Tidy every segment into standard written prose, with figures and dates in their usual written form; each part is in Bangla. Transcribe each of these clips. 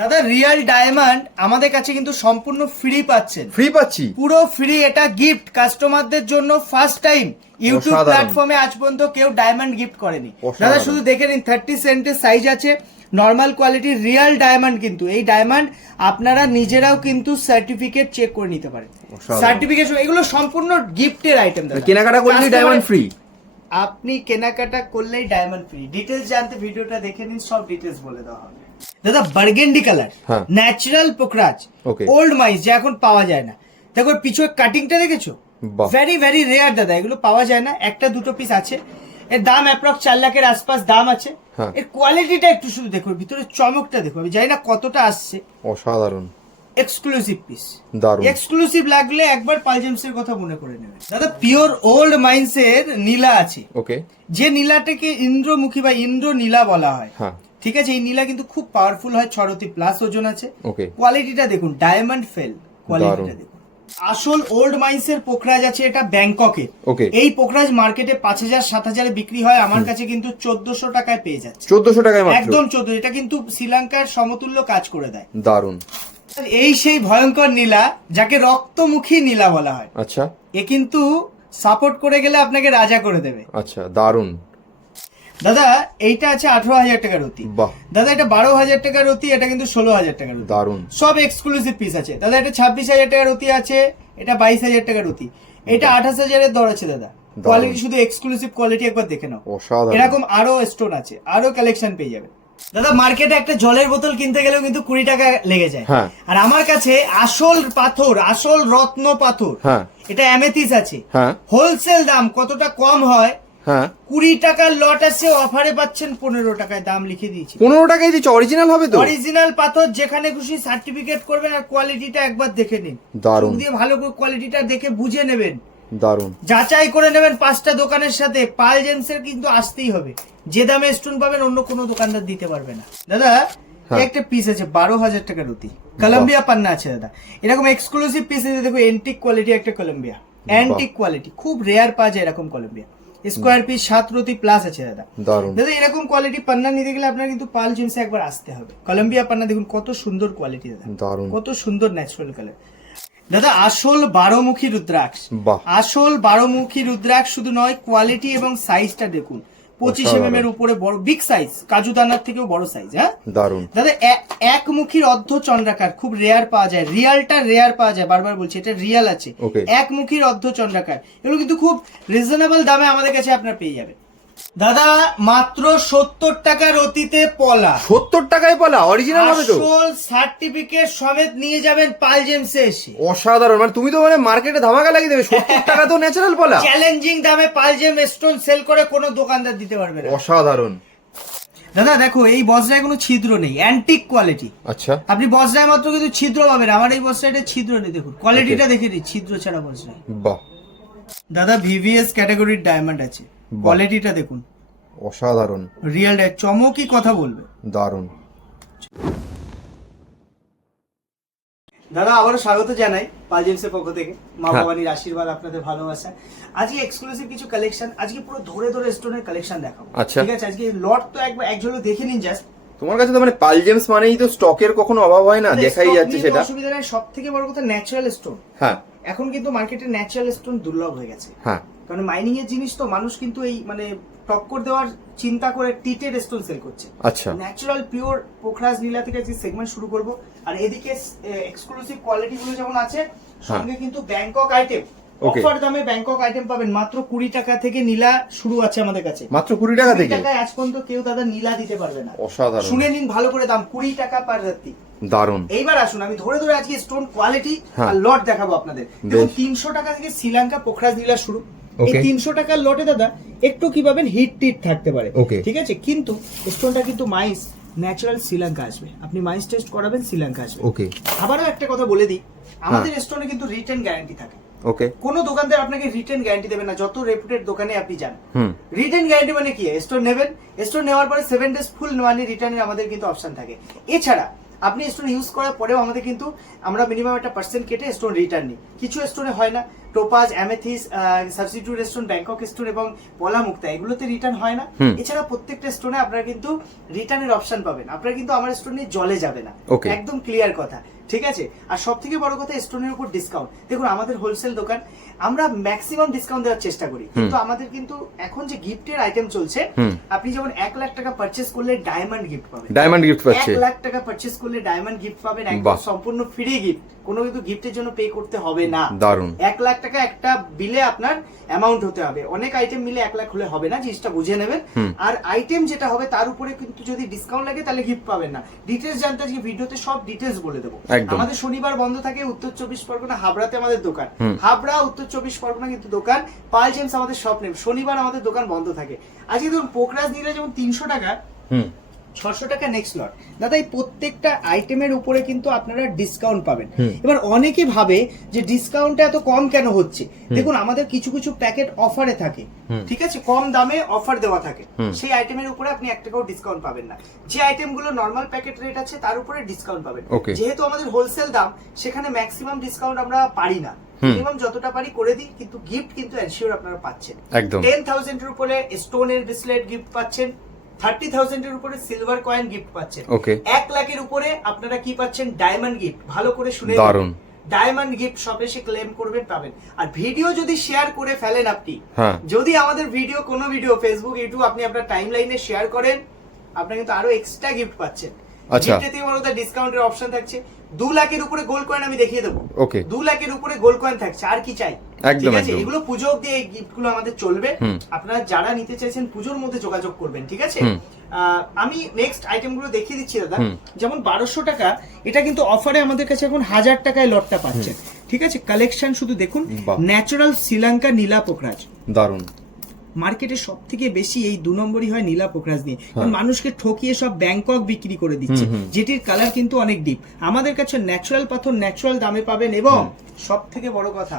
দাদা রিয়েল ডায়মন্ড আমাদের কাছে কিন্তু সম্পূর্ণ ফ্রি পাচ্ছেন। ফ্রি পাচ্ছি? পুরো ফ্রি, এটা গিফট কাস্টমারদের জন্য। ফার্স্ট টাইম ইউটিউব অসাধারণ। প্ল্যাটফর্মে আজ পর্যন্ত কেউ ডায়মন্ড গিফট করেনি। অসাধারণ। দাদা শুধু দেখে নিন, 30 সেন্টের সাইজ আছে, নর্মাল কোয়ালিটির রিয়েল ডায়মন্ড। কিন্তু এই ডায়মন্ড আপনারা নিজেরাও কিন্তু সার্টিফিকেট চেক করে নিতে পারেন। অসাধারণ। সার্টিফিকেশন এগুলো সম্পূর্ণ গিফটের আইটেম দাদা। কেনাকাটা করলে ডায়মন্ড ফ্রি? আপনি কেনাকাটা করলেই ডায়মন্ড ফ্রি। ডিটেলস জানতে ভিডিওটা দেখে নিন, সব ডিটেলস বলে দেওয়া হবে। দাদা বার্গেন্ডি কালার, হ্যাঁ। ন্যাচারাল পোকরাজ, Okay. ওল্ড মাইস, যে এখন পাওয়া যায় না। দেখো পিছনে কাটিংটা দেখেছো, বাহ। ভেরি ভেরি রেয়ার দাদা, এগুলো পাওয়া যায় না, একটা দুটো পিস আছে। এর দাম অ্যাপ্রক্স 4 লাখের আশপাশ দাম আছে। হ্যাঁ। এর কোয়ালিটিটা একটু শুধু দেখো, ভিতরে চমকটা দেখো, আমি জানি না কতটা আসছে। অসাধারণ, এক্সক্লুসিভ পিস, দারুণ। এক্সক্লুসিভ লাগলে একবার পালজেমস এর কথা মনে করে নেবেন। দাদা পিওর ওল্ড মাইন্স এর নীলা আছে, ওকে। যে নীলাটাকে ইন্দ্রমুখী বা ইন্দ্র নীলা বলা হয়। হ্যাঁ। ঠিক আছে, এই নীলা কিন্তু খুব পাওয়ারফুল হয়, 6 প্লাস ওজন আছে। ওকে। কোয়ালিটিটা দেখুন, ডায়মন্ড ফেল কোয়ালিটিটা দেখুন। আসল ওল্ড মাইন্স এর পোখরাজ আছে, এটা ব্যাংককে। ওকে। এই পোখরাজ মার্কেটে 5000 7000 বিক্রি হয়, আমার কাছে কিন্তু 1400 টাকায় পেয়ে যাচ্ছে। 1400 টাকায় মাত্র? একদম 14। এটা কিন্তু শ্রীলঙ্কার সমতুল্য কাজ করে দেয়। দারুণ। এই সেই ভয়ঙ্কর নীলা যাকে রক্তমুখী নীলা বলা হয়। আচ্ছা এ কিন্তু সাপোর্ট করে গেলে আপনাকে রাজা করে দেবে। আচ্ছা, দারুণ। দাদা এইটা আছে 18,000 টাকার অতি। বাহ। দাদা এটা 12,000 টাকার অতি, এটা কিন্তু 16,000 টাকার অতি। দারুণ। সব এক্সক্লুসিভ পিস আছে দাদা। এটা 26,000 টাকার অতি আছে, এটা 22,000 টাকার অতি, এটা 28,000 এর দর আছে দাদা। কোয়ালিটি শুধু এক্সক্লুসিভ কোয়ালিটি একবার দেখে নাও। অসাধারণ। এরকম আরো স্টোন আছে, আরো কালেকশন পেয়ে যাবে। দাদা মার্কেটে একটা জলের বোতল কিনতে গেলেও কিন্তু 20 টাকা লেগে যায়। হ্যাঁ। আর আমার কাছে আসল পাথর, আসল রত্ন পাথর, হ্যাঁ। এটা অ্যামেথিস আছে। হ্যাঁ। হোলসেল দাম কতটা কম হয়, হ্যাঁ। 20 টাকার লট আছে, অফারে পাচ্ছেন 15 টাকায়, দাম লিখে দিয়েছি। 15 টাকায় দিচ্ছ? অরিজিনাল হবে তো? অরিজিনাল পাথর, যেখানে খুশি সার্টিফিকেট করবেন, আর কোয়ালিটিটা একবার দেখে নিন। দারুণ। চোখ দিয়ে ভালো করে কোয়ালিটিটা দেখে বুঝে নেবেন, দারুণ। যাচাই করে নেবেন 5টা দোকানের সাথে। পাল জেমসের কিন্তু আসতেই হবে, যে দামে স্টোন পাবেন অন্য কোনো দোকানদার দিতে পারবে না। দাদা হ্যাঁ। একটা পিস আছে 12,000 টাকার অতি, কলম্বিয়া পান্না আছে দাদা। এরকম এক্সক্লুসিভ পিস আছে, দেখো এন্টিক কোয়ালিটি একটা কলম্বিয়া, অ্যান্টিক কোয়ালিটি, খুব রেয়ার পাওয়া যায় এরকম কলম্বিয়া। স্কোয়ার পিস 7 রতি প্লাস আছে দাদা। দারুণ। দাদা এরকম কোয়ালিটি পান্না নিতে গেলে আপনার কিন্তু পাল জেমসে একবার আসতে হবে। কলম্বিয়া পান্না দেখুন কত সুন্দর কোয়ালিটি দাদা, দারুণ। কত সুন্দর ন্যাচারাল কালার। দাদা আসল 12মুখী রুদ্রাক্ষ, বাহ। আসল 12মুখী রুদ্রাক্ষ শুধু নয়, কোয়ালিটি এবং সাইজটা দেখুন। 25 mm এর উপরে বড়, বিগ সাইজ, কাজু দানার থেকেও বড় সাইজ। হ্যাঁ দারুণ। দাদা একমুখীর অর্ধ চন্দ্রাকার খুব রেয়ার পাওয়া যায়, রিয়ালটা রেয়ার পাওয়া যায়, বারবার বলছি এটা রিয়াল আছে। Okay. একমুখীর অর্ধ চন্দ্রাকার, এগুলো কিন্তু খুব রিজনেবল দামে আমাদের কাছে আপনার পেয়ে যাবেন। দাদা মাত্র 70 টাকার অতীতে পলা, 70 টাকায় পালা? অরিজিনাল হবে তো? আসল সার্টিফিকেট সমেত নিয়ে যাবেন পাল জেমসে এসে। অসাধারণ। মানে তুমি তো মানে মার্কেটে ধামাকা লাগিয়ে দেবে। 70 টাকা তো ন্যাচারাল পালা? চ্যালেঞ্জিং দামে পাল জেম স্টোন সেল করে কোনো দোকানদার দিতে পারবে না। অসাধারণ। দাদা দেখো এই বজ্রায় কোনো ছিদ্র নেই, অ্যান্টিক কোয়ালিটি। আচ্ছা। আপনি বজ্রায় মাত্র কিন্তু ছিদ্র পাবেন, আমার এই বজ্রাটা ছিদ্র নেই। দেখুন কোয়ালিটিটা দেখে দিই, ছিদ্র ছাড়া বজ্রায়। বাহ। দাদা ভিভিএস ক্যাটাগরির ডায়মন্ড আছে, কোয়ালিটিটা দেখুন, অসাধারণ। রিয়েল চমকই কথা বলবে। দারুণ। দাদা আবারও স্বাগত জানাই পাল জেমসের পক্ষ থেকে। মা হ্যাঁ। ভবানীর আশীর্বাদ, আপনাদের ভালোবাসা। আজকে এক্সক্লুসিভ কিছু কালেকশন, আজকে পুরো ধরে ধরে স্টোনের কালেকশন দেখাবো। আচ্ছা। ঠিক আছে, আজকে লট তো একবার এক ঝলক দেখে নিন জাস্ট। তোমার কাছে তো মানে পাল জেমস মানেই তো স্টকের কখনো অভাব হয় না, দেখাই যাচ্ছে সেটা। অসুবিধা নাই, সব থেকে বড় কথা ন্যাচারাল স্টোন। হ্যাঁ। এখন কিন্তু মার্কেটে ন্যাচারাল স্টোন দুর্লভ হয়ে গেছে, হ্যাঁ। কারণ মাইনিং এর জিনিস তো মানুষ কিন্তু এই মানে টক্কর দেওয়ার চিন্তা করে টিটেড স্টোন সেল করছে। আচ্ছা। ন্যাচারাল পিওর পোখরাজ নীলা থেকে যে সেগমেন্ট শুরু করব, আর এদিকে এক্সক্লুসিভ কোয়ালিটি গুলো যেমন আছে, সঙ্গে কিন্তু ব্যাংকক আইটেম, Okay. অফার দামে ব্যাংকক আইটেম পাবেন। মাত্র 20 টাকা থেকে নীলা শুরু আছে আমাদের কাছে। মাত্র 20 টাকা 20 থেকে? টাকায় আজ পর্যন্ত কেউ দাদা নীলা দিতে পারবে না। অসাধারণ। শুনে নিন ভালো করে, দাম 20 টাকা পার রাত্রি। দারুণ। এইবার আসুন আমি ধরে ধরে আজকে স্টোন কোয়ালিটি হ্যাঁ। আর লট দেখাবো আপনাদের। দেখুন 300 টাকা থেকে শ্রীলঙ্কা পোখরাজ নীলা শুরু। এই Okay. 300 টাকার লটে দাদা একটু কি পাবেন, হিট টিট থাকতে পারে। Okay. ঠিক আছে, কিন্তু স্টোনটা কিন্তু মাইস ন্যাচারাল শ্রীলঙ্কা আসবে, আপনি মাইস টেস্ট করাবেন শ্রীলঙ্কা আসবে। ওকে। আবারও একটা কথা বলে দিই, আমাদের স্টোনে কিন্তু রিটার্ন গ্যারান্টি থাকে। ওকে। কোনো দোকানদার আপনাকে রিটার্ন গ্যারান্টি দেবে না, যত রেপুটেড দোকানে আপনি যান। হুম। রিটার্ন গ্যারান্টি মানে কি, স্টোর নেবেন, স্টোর নেওয়ার পরে 7 ডেজ ফুল মানি রিটার্নের আমাদের কিন্তু অপশন থাকে। এছাড়া আপনি স্টোন ইউজ করার পরেও আমাদের কিন্তু আমরা মিনিমাম একটা পার্সেন্ট কেটে স্টোন রিটার্ন নিই। কিছু স্টোনে হয় না, topaz, amethyst, substitute stone, Bangkok stone এবং পলা মুক্তা, এগুলোতে রিটার্ন হয় না। এছাড়া প্রত্যেকটা স্টোনে আপনারা কিন্তু রিটার্নের অপশন পাবেন। আপনারা কিন্তু আমার স্টোন নিয়ে জলে যাবে না, একদম ক্লিয়ার কথা, ঠিক আছে? আর সব থেকে বড় কথা, স্টোনের উপর ডিসকাউন্ট। দেখুন আমাদের হোলসেল দোকান, আমরা ম্যাক্সিমাম ডিসকাউন্ট দেওয়ার চেষ্টা করি, কিন্তু আমাদের কিন্তু এখন যে গিফটের আইটেম চলছে, আপনি যেমন 1 লাখ টাকা পারচেস করলে ডায়মন্ড গিফট পাবেন। ডায়মন্ড গিফট পাচ্ছে 1 লাখ টাকা পারচেস করলে ডায়মন্ড গিফট পাবেন, একদম সম্পূর্ণ ফ্রি গিফট, কোনো কিন্তু গিফটের জন্য পে করতে হবে না। দারুন। 1 লাখ টাকা একটা বিলে আপনার অ্যামাউন্ট হতে হবে। অনেক আইটেম মিলে 1 লাখ হলে হবে না, জিনিসটা বুঝে নেবেন। আর আইটেম যেটা হবে তার উপরে কিন্তু যদি ডিসকাউন্ট লাগে তাহলে গিফট পাবেন না। ডিটেইলস জানতে আজকে ভিডিওতে সব ডিটেইলস বলে দেবো। আমাদের শনিবার বন্ধ থাকে, উত্তর 24 পরগনা হাবড়াতে আমাদের দোকান, হাবড়া উত্তর 24 পরগনা কিন্তু দোকান, পাল জেমস আমাদের শপ নেম। শনিবার আমাদের দোকান বন্ধ থাকে। আজকে ধরুন পোকরাজ নিলে যেমন 300 টাকা, 600 টাকা নেক্সট লট। দাদা এই প্রত্যেকটা আইটেমের উপরে কিন্তু আপনারা ডিসকাউন্ট পাবেন। এবার অনেকে ভাবে যে ডিসকাউন্টটা এত কম কেন হচ্ছে। দেখুন আমাদের কিছু কিছু প্যাকেট অফারে থাকে, ঠিক আছে, কম দামে অফার দেওয়া থাকে, সেই আইটেমের উপরে আপনি 1 টাকাও ডিসকাউন্ট পাবেন না। যে আইটেমগুলো নরমাল প্যাকেট রেট আছে তার উপরে ডিসকাউন্ট পাবেন। যেহেতু আমাদের হোলসেল দাম, সেখানে ম্যাক্সিমাম ডিসকাউন্ট আমরা পারি না, মিনিমাম যতটা পারি করে দিই, কিন্তু গিফট কিন্তু এনশিওর আপনারা পাচ্ছেন। 10,000 এর উপরে স্টোনের ব্রেসলেট গিফট পাচ্ছেন, 30,000 এর উপরে সিলভার কয়েন গিফট পাচ্ছেন, 1 লাখের উপরে আপনারা কি পাচ্ছেন, ডায়মন্ড গিফট। ভালো করে শুনে নিন, ডায়মন্ড গিফট শপে এসে ক্লেম করবেন, পাবেন। আর ভিডিও যদি শেয়ার করে ফেলেন আপনি, যদি আমাদের ভিডিও কোনো ভিডিও ফেসবুক, ইউটিউব আপনি আপনার টাইমলাইনে শেয়ার করেন, আপনি কিন্তু আরো এক্সট্রা গিফট পাচ্ছেন। গিফটেতে আমাদের ডিসকাউন্টের অপশন থাকছে। 2 লাখের উপরে গোল্ড কয়েন আমি দেখিয়ে দেবো। 2 লাখের উপরে গোল্ড কয়েন থাকছে, আর কি চাই? ঠিক আছে, এগুলো পুজো অবধি এই গিফটগুলো আমাদের চলবে। আপনারা যারা নিতে চাইছেন পুজোর মধ্যে যোগাযোগ করবেন, ঠিক আছে? আমি নেক্সট আইটেমগুলো দেখিয়ে দিচ্ছি দাদা। যেমন 1200 টাকা, এটা কিন্তু অফারে আমাদের কাছে এখন 1000 টাকায় লটটা পাচ্ছেন, ঠিক আছে? কালেকশন শুধু দেখুন, ন্যাচারাল শ্রীলঙ্কা নীলা পোকরাজ, দারুন। মার্কেটে সব থেকে বেশি এই 2 নম্বরই হয় নীলা পোকরাজ নিয়ে, কারণ মানুষকে ঠকিয়ে সব ব্যাংকক বিক্রি করে দিচ্ছে, যেটির কালার কিন্তু অনেক ডিপ। আমাদের কাছে ন্যাচারাল পাথর ন্যাচারাল দামে পাবেন, এবং সব থেকে বড় কথা,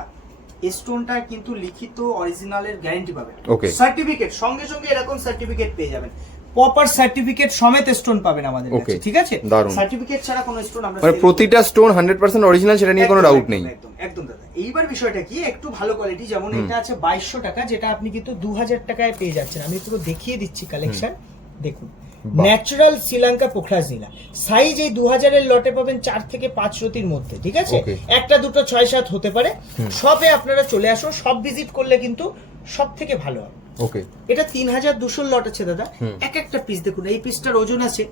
স্টোনটা কিন্তু লিখিত অরিজিনালের গ্যারান্টি পাবেন, সার্টিফিকেট সঙ্গে সঙ্গে এরকম সার্টিফিকেট পেয়ে যাবেন, প্রপার সার্টিফিকেট সমেত স্টোন পাবেন আমাদের কাছে, ঠিক আছে? সার্টিফিকেট ছাড়া কোনো স্টোন আমরা, মানে প্রতিটা স্টোন 100% অরিজিনাল, সেটা নিয়ে কোনো ডাউট নেই। একদম একদম দাদা। এইবার বিষয়টা কি, একটু ভালো কোয়ালিটি, যেমন এটা আছে 2200 টাকা, যেটা আপনি কিন্তু 2000 টাকায় পেয়ে যাচ্ছেন। আমি পুরো দেখিয়ে দিচ্ছি কালেকশন, দেখুন, ন্যাচারাল শ্রীলঙ্কা পোখরাজ নীলা। সাইজ এই 2000 এর লটে পাবেন 4 থেকে 5 রতির মধ্যে, ঠিক আছে? একটা দুটো 6-7 হতে পারে। সবে আপনারা চলে আসুন, সব ভিজিট করলে কিন্তু সব থেকে ভালো হবে। এটা 3200 লট আছে দাদা। এক একটা পিস দেখুন, এই পিসটার ওজন আছে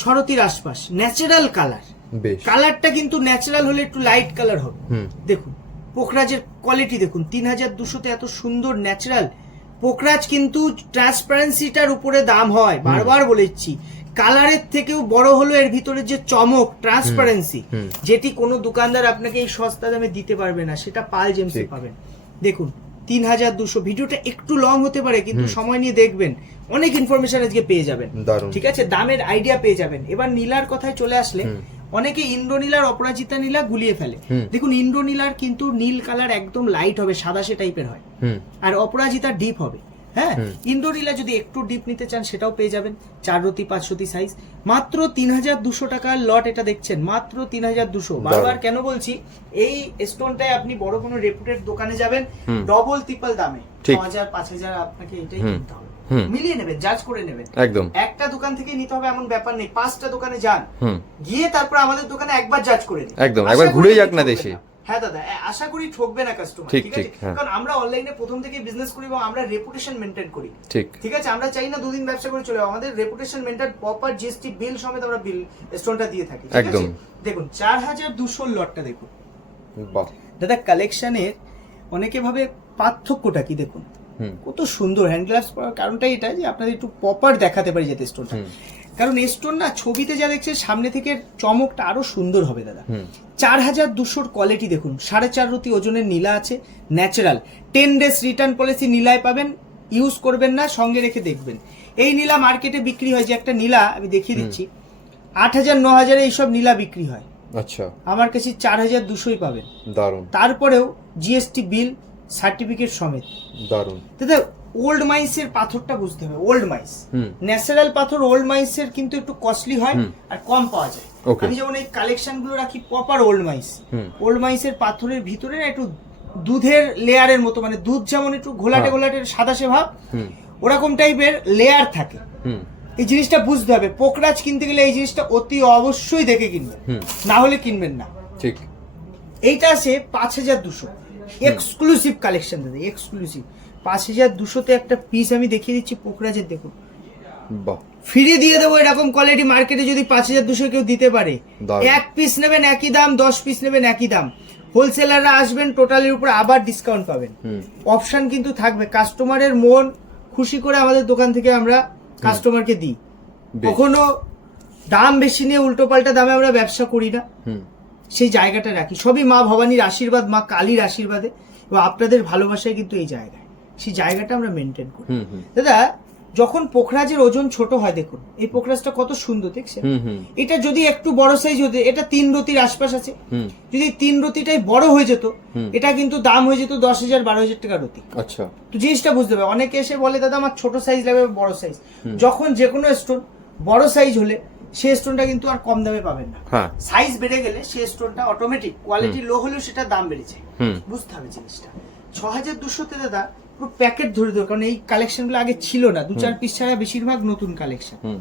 6 রতির আশপাশ, ন্যাচারাল কালার। কালারটা কিন্তু ন্যাচারাল হলে একটু লাইট কালার হবে। দেখুন পোখরাজের কোয়ালিটি দেখুন, 3200 তে এত সুন্দর ন্যাচারাল পোকরাজ। কিন্তু ট্রান্সপারেন্সিটার উপরে দাম হয়, বারবার বলেছি। কালারের থেকেও বড় হলো এর ভিতরে যে চমক, ট্রান্সপারেন্সি, যেটি কোনো দোকানদার আপনাকে এই সস্তা দামে দিতে পারবে না, সেটা পাল জেমসে পাবেন। দেখুন 3200। ভিডিওটা একটু লং হতে পারে, কিন্তু সময় নিয়ে দেখবেন, অনেক ইনফরমেশন আজকে পেয়ে যাবেন, ঠিক আছে? দামের আইডিয়া পেয়ে যাবেন। এবার নীলার কথায় চলে আসলে, অনেকে ইন্দ্রনীলার অপরাজিতা নীলা গুলিয়ে ফেলে। দেখুন ইন্দ্রনীলার কিন্তু নীল কালার একদম লাইট হবে, সাদাশে টাইপের হয়, আর অপরাজিতা ডিপ হবে। হ্যাঁ, ইন্দ্রনীলা যদি একটু ডিপ নিতে চান সেটাও পেয়ে যাবেন, 4 রতি 5 রতি সাইজ, মাত্র 3200 টাকার লট। এটা দেখছেন মাত্র 3200। বারবার কেন বলছি, এই স্টোনটায় আপনি বড় কোনো রেপুটেড দোকানে যাবেন, ডবল ট্রিপল দামে, 6000 5000 আপনাকে এটাই কিনতে হবে। মিলিয়ে নেবেন, জাজ করে নেবেন, একদম। একটা দোকান থেকে নিতে হবে এমন ব্যাপার নেই, 5টা দোকানে যান, গিয়ে তারপর আমাদের দোকানে একবার জাজ করে নিন, একদম। একবার ঘুরে যাক না দেশে। হ্যাঁ দাদা, আশা করি ঠকবে না কাস্টমার, ঠিক আছে? কারণ আমরা অনলাইনে প্রথম থেকে বিজনেস করি এবং আমরা রেপুটেশন মেইনটেইন করি, ঠিক আছে? আমরা চাই না দুদিন ব্যবসা করে চলে যাবো, আমাদের reputation maintain, proper GST bill সমেত আমরা বিল স্টোনটা দিয়ে থাকি, একদম। দেখুন 4200 লটটা দেখুন, বাহ দাদা। কালেকশনের অনেকে ভাবে পার্থক্যটা কি, দেখুন কত সুন্দর হ্যান্ড গ্লাভস পরার কারণটাই এটা যে আপনাদের একটু প্রপার দেখাতে পারি যাতে স্টোনটা, কারণ স্টোন না ছবিতে যা দেখছে সামনে থেকে চমকটা আরো সুন্দর হবে দাদা। 4200 কোয়ালিটি দেখুন, 4.5 রতি ওজনের নীলা আছে, ন্যাচারাল। 10 ডেজ রিটার্ন পলিসি নীলায় পাবেন, ইউজ করবেন না, সঙ্গে রেখে দেখবেন। এই নীলা মার্কেটে বিক্রি হয়, যে একটা নীলা আমি দেখিয়ে দিচ্ছি, 8000 9000 এইসব নীলা বিক্রি হয়, আচ্ছা। আমার কাছে 4200ই পাবেন, দারুন। তারপরেও জিএসটি বিল সার্টিফিকেট সমেত, দারুন দাদা। ওল্ড মাইন্সের পাথরটা বুঝতে হবে, ওল্ড মাইন্স হুম। ন্যাচারাল পাথর ওল্ড মাইন্সের কিন্তু একটু কস্টলি হয় আর কম পাওয়া যায়। Okay. আমি যেমন এই কালেকশন গুলো রাখি প্রপার ওল্ড মাইন্স, হুম। ওল্ড মাইন্সের পাথরের ভিতরে না একটু দুধের লেয়ারের মতো, মানে দুধ যেমন একটু ঘোলাটে হ্যাঁ। ঘোলাটে সাদাসে ভাব, হুম ওরকম টাইপের লেয়ার থাকে। হুম এই জিনিসটা বুঝতে হবে, পোকরাজ কিনতে গেলে এই জিনিসটা অতি অবশ্যই দেখে কিনবেন, হুম। না হলে কিনবেন না। ঠিক। এইটা আছে 5200 এক্সক্লুসিভ কালেকশন দাদা, এক্সক্লুসিভ 5200-তে একটা পিস আমি দেখিয়ে দিচ্ছি পোকরাজের, দেখুন বাহ, ফ্রি দিয়ে দেবো এরকম কোয়ালিটি। মার্কেটে যদি 5200 কেউ দিতে পারে, দারুণ। এক পিস নেবেন একই দাম, 10 পিস নেবেন একই দাম। হোলসেলাররা আসবেন, টোটালের উপর আবার ডিসকাউন্ট পাবেন। হুম। অপশন কিন্তু থাকবে, কাস্টমারের মন খুশি করে আমাদের দোকান থেকে আমরা কাস্টমারকে দিই। বেশ। কখনো দাম বেশি নিয়ে উল্টো পাল্টা দামে আমরা ব্যবসা করি না, হুম সেই জায়গাটা রাখি। সবই মা ভবানীর আশীর্বাদ, মা কালীর আশীর্বাদে এবং আপনাদের ভালোবাসায় কিন্তু এই জায়গায়, সেই জায়গাটা আমরা মেনটেন করি। হুম হুম দাদা যখন পোখরাজের ওজন ছোট হয়, দেখুন এই পোখরাজটা কত সুন্দর দেখছেন। হুম হুম এটা যদি একটু বড় সাইজ হতে, এটা 3 রতির আশপাশ আছে, হুম। যদি 3 রতিটাই বড় হয়ে যেত, হুম। এটা কিন্তু দাম হয়ে যেত 10,000 12,000 টাকা রতি। আচ্ছা। তো জিনিসটা বুঝতে হবে। অনেকে এসে বলে দাদা আমার ছোট সাইজ লাগবে, বড় সাইজ। যখন যে কোনো স্টোন বড় সাইজ হলে সেই স্টোনটা কিন্তু আর কম দামে পাবেন না। হ্যাঁ। সাইজ বেড়ে গেলে সেই স্টোনটা অটোমেটিক কোয়ালিটি লো হলেও সেটা দাম বেড়ে যায়। হুম বুঝতে হবে জিনিসটা। 6200-তে দাদা পুরো প্যাকেট ধরে দেবো, কারণ এই কালেকশনগুলো আগে ছিল না, 2-4 পিস ছাড়া বেশিরভাগ নতুন কালেকশন। হুম।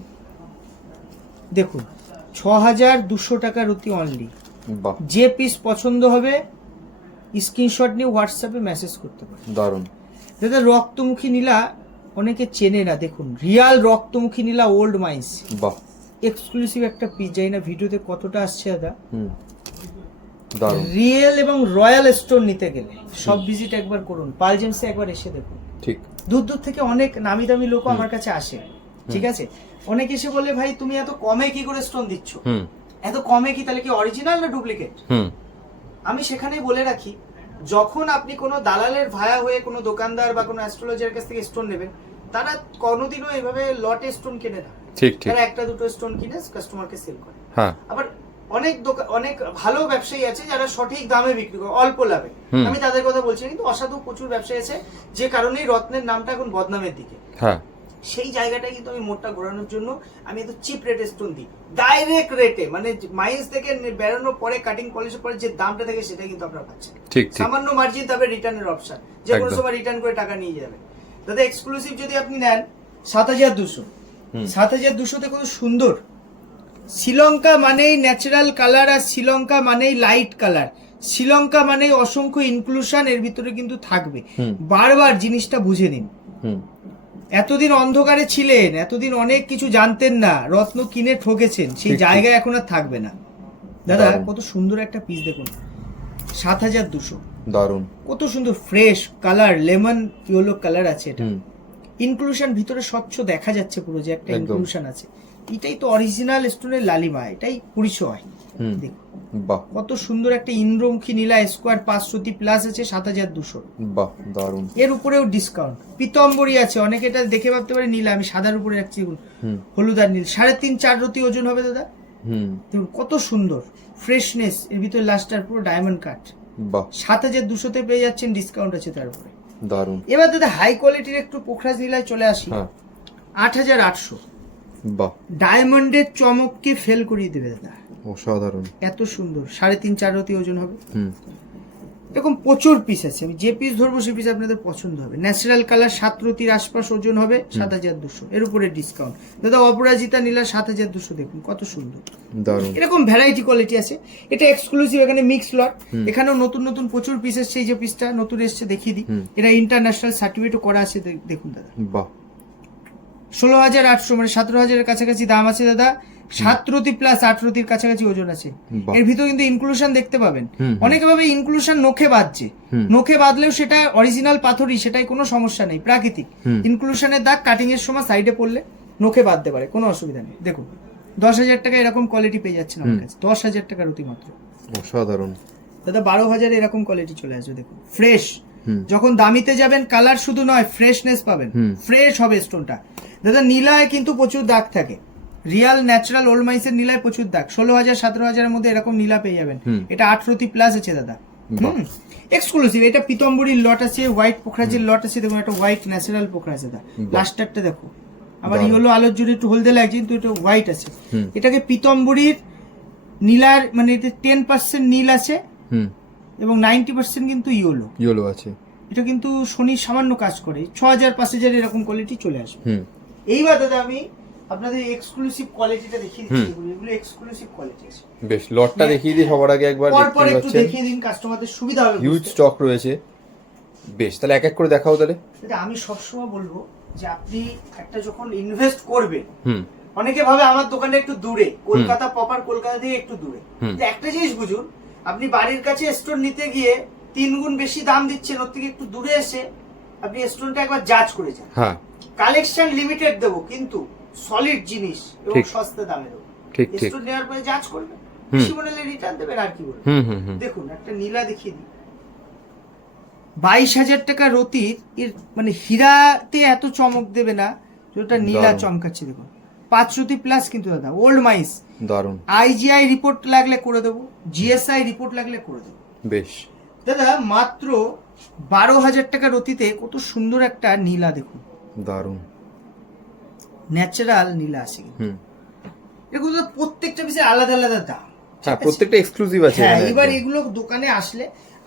দেখুন 6200 টাকা রুটি অনলি। বাহ, যে পিস পছন্দ হবে স্ক্রিনশট নিয়ে হোয়াটসঅ্যাপে মেসেজ করতে পারে। দারুণ। দাদা রক্তমুখী নীলা অনেকে চেনে না, দেখুন রিয়াল রক্তমুখী নীলা ওল্ড মাইন্স, বাহ, এক্সক্লুসিভ একটা পিস। যাই না ভিডিওতে কতটা আসছে দাদা। হুম, দারুণ। রিয়েল এবং রয়্যাল স্টোন নিতে গেলে সব ভিজিট একবার করুন, পালজেমসে একবার এসে দেখুন। ঠিক। দূর দূর থেকে অনেক নামি দামি লোক আমার কাছে আসে, ঠিক আছে। অনেকে এসে বলে ভাই তুমি এত কমে কি করে স্টোন দিচ্ছ, হুম এত কমে কি, তাহলে কি অরিজিনাল না ডুপ্লিকেট? হুম আমি সেখানেই বলে রাখি, যখন আপনি কোনো দালালের ভায়া হয়ে কোনো দোকানদার বা কোনো অ্যাস্ট্রোলজার কাছ থেকে স্টোন নেবেন, তারা কোনোদিনও এভাবে লটে স্টোন কেনে না। ঠিক ঠিক। তারা একটা দুটো স্টোন কিনে কাস্টমারকে সেল করে। হ্যাঁ। আবার অনেক দোকান, অনেক ভালো ব্যবসায়ী আছে যারা সঠিক দামে বিক্রি করে অল্প লাভে, হুম। আমি তাদের কথা বলছি না, কিন্তু অসাধু প্রচুর ব্যবসায়ী আছে, যে কারণেই রত্নের নামটা এখন বদনামের দিকে। হ্যাঁ। সেই জায়গাটায় কিন্তু আমি মোটটা ঘোরানোর জন্য আমি এত চিপ রেটে স্টোন দিই, ডাইরেক্ট রেটে, মানে মাইন্স থেকে বেরোনোর পরে কাটিং পলিশের পরে যে দামটা থাকে সেটা কিন্তু আপনারা পাচ্ছেন। ঠিক ঠিক। সামান্য মার্জিন, তবে রিটার্নের অপশন, যে কোনো একদম। সময় রিটার্ন করে টাকা নিয়ে যাবে। দাদা এক্সক্লুসিভ যদি আপনি নেন 7200, 7200-তে কত সুন্দর। শ্রীলঙ্কা মানেই ন্যাচারাল কালার, আর শ্রীলঙ্কা মানেই লাইট কালার, শ্রীলঙ্কা মানেই অসংখ্য ইনক্লুশন এর ভিতরে কিন্তু থাকবে। বারবার জিনিসটা বুঝে নিন। হুম এতদিন অন্ধকারে ছিলেন, এতদিন অনেক কিছু জানতেন না, রত্ন কিনে ঠকেছেন, সেই ঠিক, জায়গায় এখন আর থাকবে না। দাদা দারুণ। কত সুন্দর একটা পিস দেখুন, 7200, দারুণ। কত সুন্দর fresh colour, lemon yellow colour আছে এটা। হুম ইনক্লুশন ভিতরে স্বচ্ছ দেখা যাচ্ছে পুরো, যে একটা একদম। ইনক্লুশন আছে। এটাই তো অরিজিনাল স্টোনের লালিমা, এটাই পরিচয়। হুম। দেখুন বাহ, কত সুন্দর একটা ইন্দ্রমুখী নীলা স্কোয়ার 500 প্লাস আছে 7200। বাহ, দারুণ। এর উপরেও ডিসকাউন্ট। পিতম্বরী আছে, অনেকে এটা দেখে ভাবতে পারে নীলা, আমি সাদার উপরে রাখছি, দেখুন হুম হলুদ আর নীল, 3.5-4 রতি ওজন হবে দাদা। হুম। দেখুন কত সুন্দর ফ্রেশনেস, এর ভিতরে লাস্টার পুরো ডায়মন্ড কাট। বাহ, 7200-তে পেয়ে যাচ্ছেন, ডিসকাউন্ট আছে তার উপরে। দারুণ। এবার দাদা হাই কোয়ালিটির একটু পোখরাজ নীলায় চলে আসি। হ্যাঁ। 8800, বাহ, ডায়মন্ডের চমককে ফেল করিয়ে দেবে দাদা, অসাধারণ। এত সুন্দর। 3.5-4 রতি ওজন হবে। হুম এরকম প্রচুর পিস আছে, আমি যে পিস ধরবো সেই পিস আপনাদের পছন্দ হবে। ন্যাচারাল কালার 7 রতির আশপাশ ওজন হবে, 7200, এর উপরে ডিসকাউন্ট। দাদা অপরাজিতা নীলা 7200, দেখুন কত সুন্দর। দারুণ। এরকম ভ্যারাইটি কোয়ালিটি আছে, এটা এক্সক্লুসিভ, এখানে মিক্স লট। এখানেও নতুন নতুন প্রচুর পিস এসছে, এই যে পিসটা নতুন এসছে দেখিয়ে দিই, এটা ইন্টারন্যাশনাল সার্টিফিকেটও করা আছে, দেখুন দাদা। বাহ, 16800, মানে 17000-এর কাছাকাছি দাম আছে দাদা। 7 রতি প্লাস 8 রতির কাছাকাছি ওজন আছে। বাহ। এর ভিতরে কিন্তু ইনক্লুশন দেখতে পাবেন। হুম। অনেকে ভাবে ইনক্লুশন নখে বাঁধছে, নখে বাঁধলেও সেটা অরিজিনাল পাথরই, সেটাই কোনো সমস্যা নেই, প্রাকৃতিক। ইনক্লুশনের দাগ কাটিং এর সময় সাইডে পড়লে নখে বাঁধতে পারে, কোনো অসুবিধা নেই। দেখুন 10,000 টাকা এরকম কোয়ালিটি পেয়ে যাচ্ছেন আমার কাছে, 10,000 টাকা রতি মাত্র। অসাধারণ। দাদা 12,000 এরকম কোয়ালিটি চলে আসবে, দেখুন ফ্রেশ। যখন দামিতে যাবেন কালার শুধু নয়, ফ্রেশনেস পাবেন, ফ্রেশ হবে স্টোনটা। দাদা নীলায় কিন্তু প্রচুর দাগ থাকে, রিয়াল ন্যাচারাল ওল্ড মাইন্সের নীলায় প্রচুর দাগ। 16,000 17,000-এর মধ্যে এরকম নীলা পেয়ে যাবেন। এটা 8 রতি প্লাস আছে দাদা, বাহ। এক্সক্লুসিভ। এটা পিতম্বরীর লট আছে, হোয়াইট পোখরাজের লট আছে, দেখুন একটা হোয়াইট ন্যাচারাল পোখরা আছে, লাস্টারটা দেখো আবার দারুণ। ইয়েলো আলোর জন্য একটু হলদে লাগছে, কিন্তু এটা হোয়াইট আছে। হুম। এটাকে পিতম্বরীর নীলার মানে এতে 10% নীল আছে হুম, এবং 90% কিন্তু ইয়েলো। ইয়েলো আছে। এটা কিন্তু শনির সামান্য কাজ করে, 6,000-5,000 এরকম কোয়ালিটি চলে আসবে। হুম, এইবার দাদা আমি আপনাদের এক্সক্লুসিভ কোয়ালিটিটা দেখিয়ে দিচ্ছি, এগুলো এক্সক্লুসিভ কোয়ালিটি আছে। বেশ, লটটা দেখিয়ে দিই সবার আগে একবার। পরপর দেখতে একটু পাচ্ছেন দেখিয়ে দিন, কাস্টমারদের সুবিধা হবে। হিউজ স্টক রয়েছে। বেশ, তাহলে এক এক করে দেখাও তাহলে। এটা আমি সবসময় বলবো যে আপনি একটা যখন ইনভেস্ট করবেন, হুম, অনেকে ভাবে আমার দোকানটা একটু দূরে, কলকাতা প্রপার কলকাতা থেকে একটু দূরে, হুম। কিন্তু একটা জিনিস বুঝুন, আপনি বাড়ির কাছে স্টোর নিতে গিয়ে 3 গুণ বেশি দাম দিচ্ছেন, ওর থেকে একটু দূরে এসে আপনি স্টোরটা একবার জাজ করে যান। হ্যাঁ, কালেকশন লিমিটেড দেবো কিন্তু সলিড জিনিস এবং ঠিক। সস্তা দামে দেবো। ঠিক ঠিক। স্টোর নেওয়ার পরে জাজ করবেন, হুম। বেশি মনে হলে রিটার্ন দেবেন, আর কি বলবেন। হুম হুম হুম, দেখুন একটা নীলা দেখিয়ে দিই, 22,000 টাকা রতির, এর মানে হীরাতে এত চমক দেবে না যেটা নীলা দারুণ। চমকাচ্ছে। দেখুন 5 রতি প্লাস কিন্তু দাদা, ওল্ড মাইস। দারুণ। আইজিআই রিপোর্ট লাগলে করে দেবো, জিএসআই রিপোর্ট লাগলে করে দেবো। বেশ, দাদা মাত্র 12,000 টাকা রতিতে কত সুন্দর একটা নীলা দেখুন, দারুণ। ন্যাচারাল নীলা আছে কিন্তু। হুম, এগুলো তো প্রত্যেকটা বিষয়ে আলাদা আলাদা দাম। ঠিক হ্যাঁ, আছে? প্রত্যেকটা এক্সক্লুসিভ আছে হ্যাঁ, এখানে এবার একদম। এগুলো দোকানে আসলে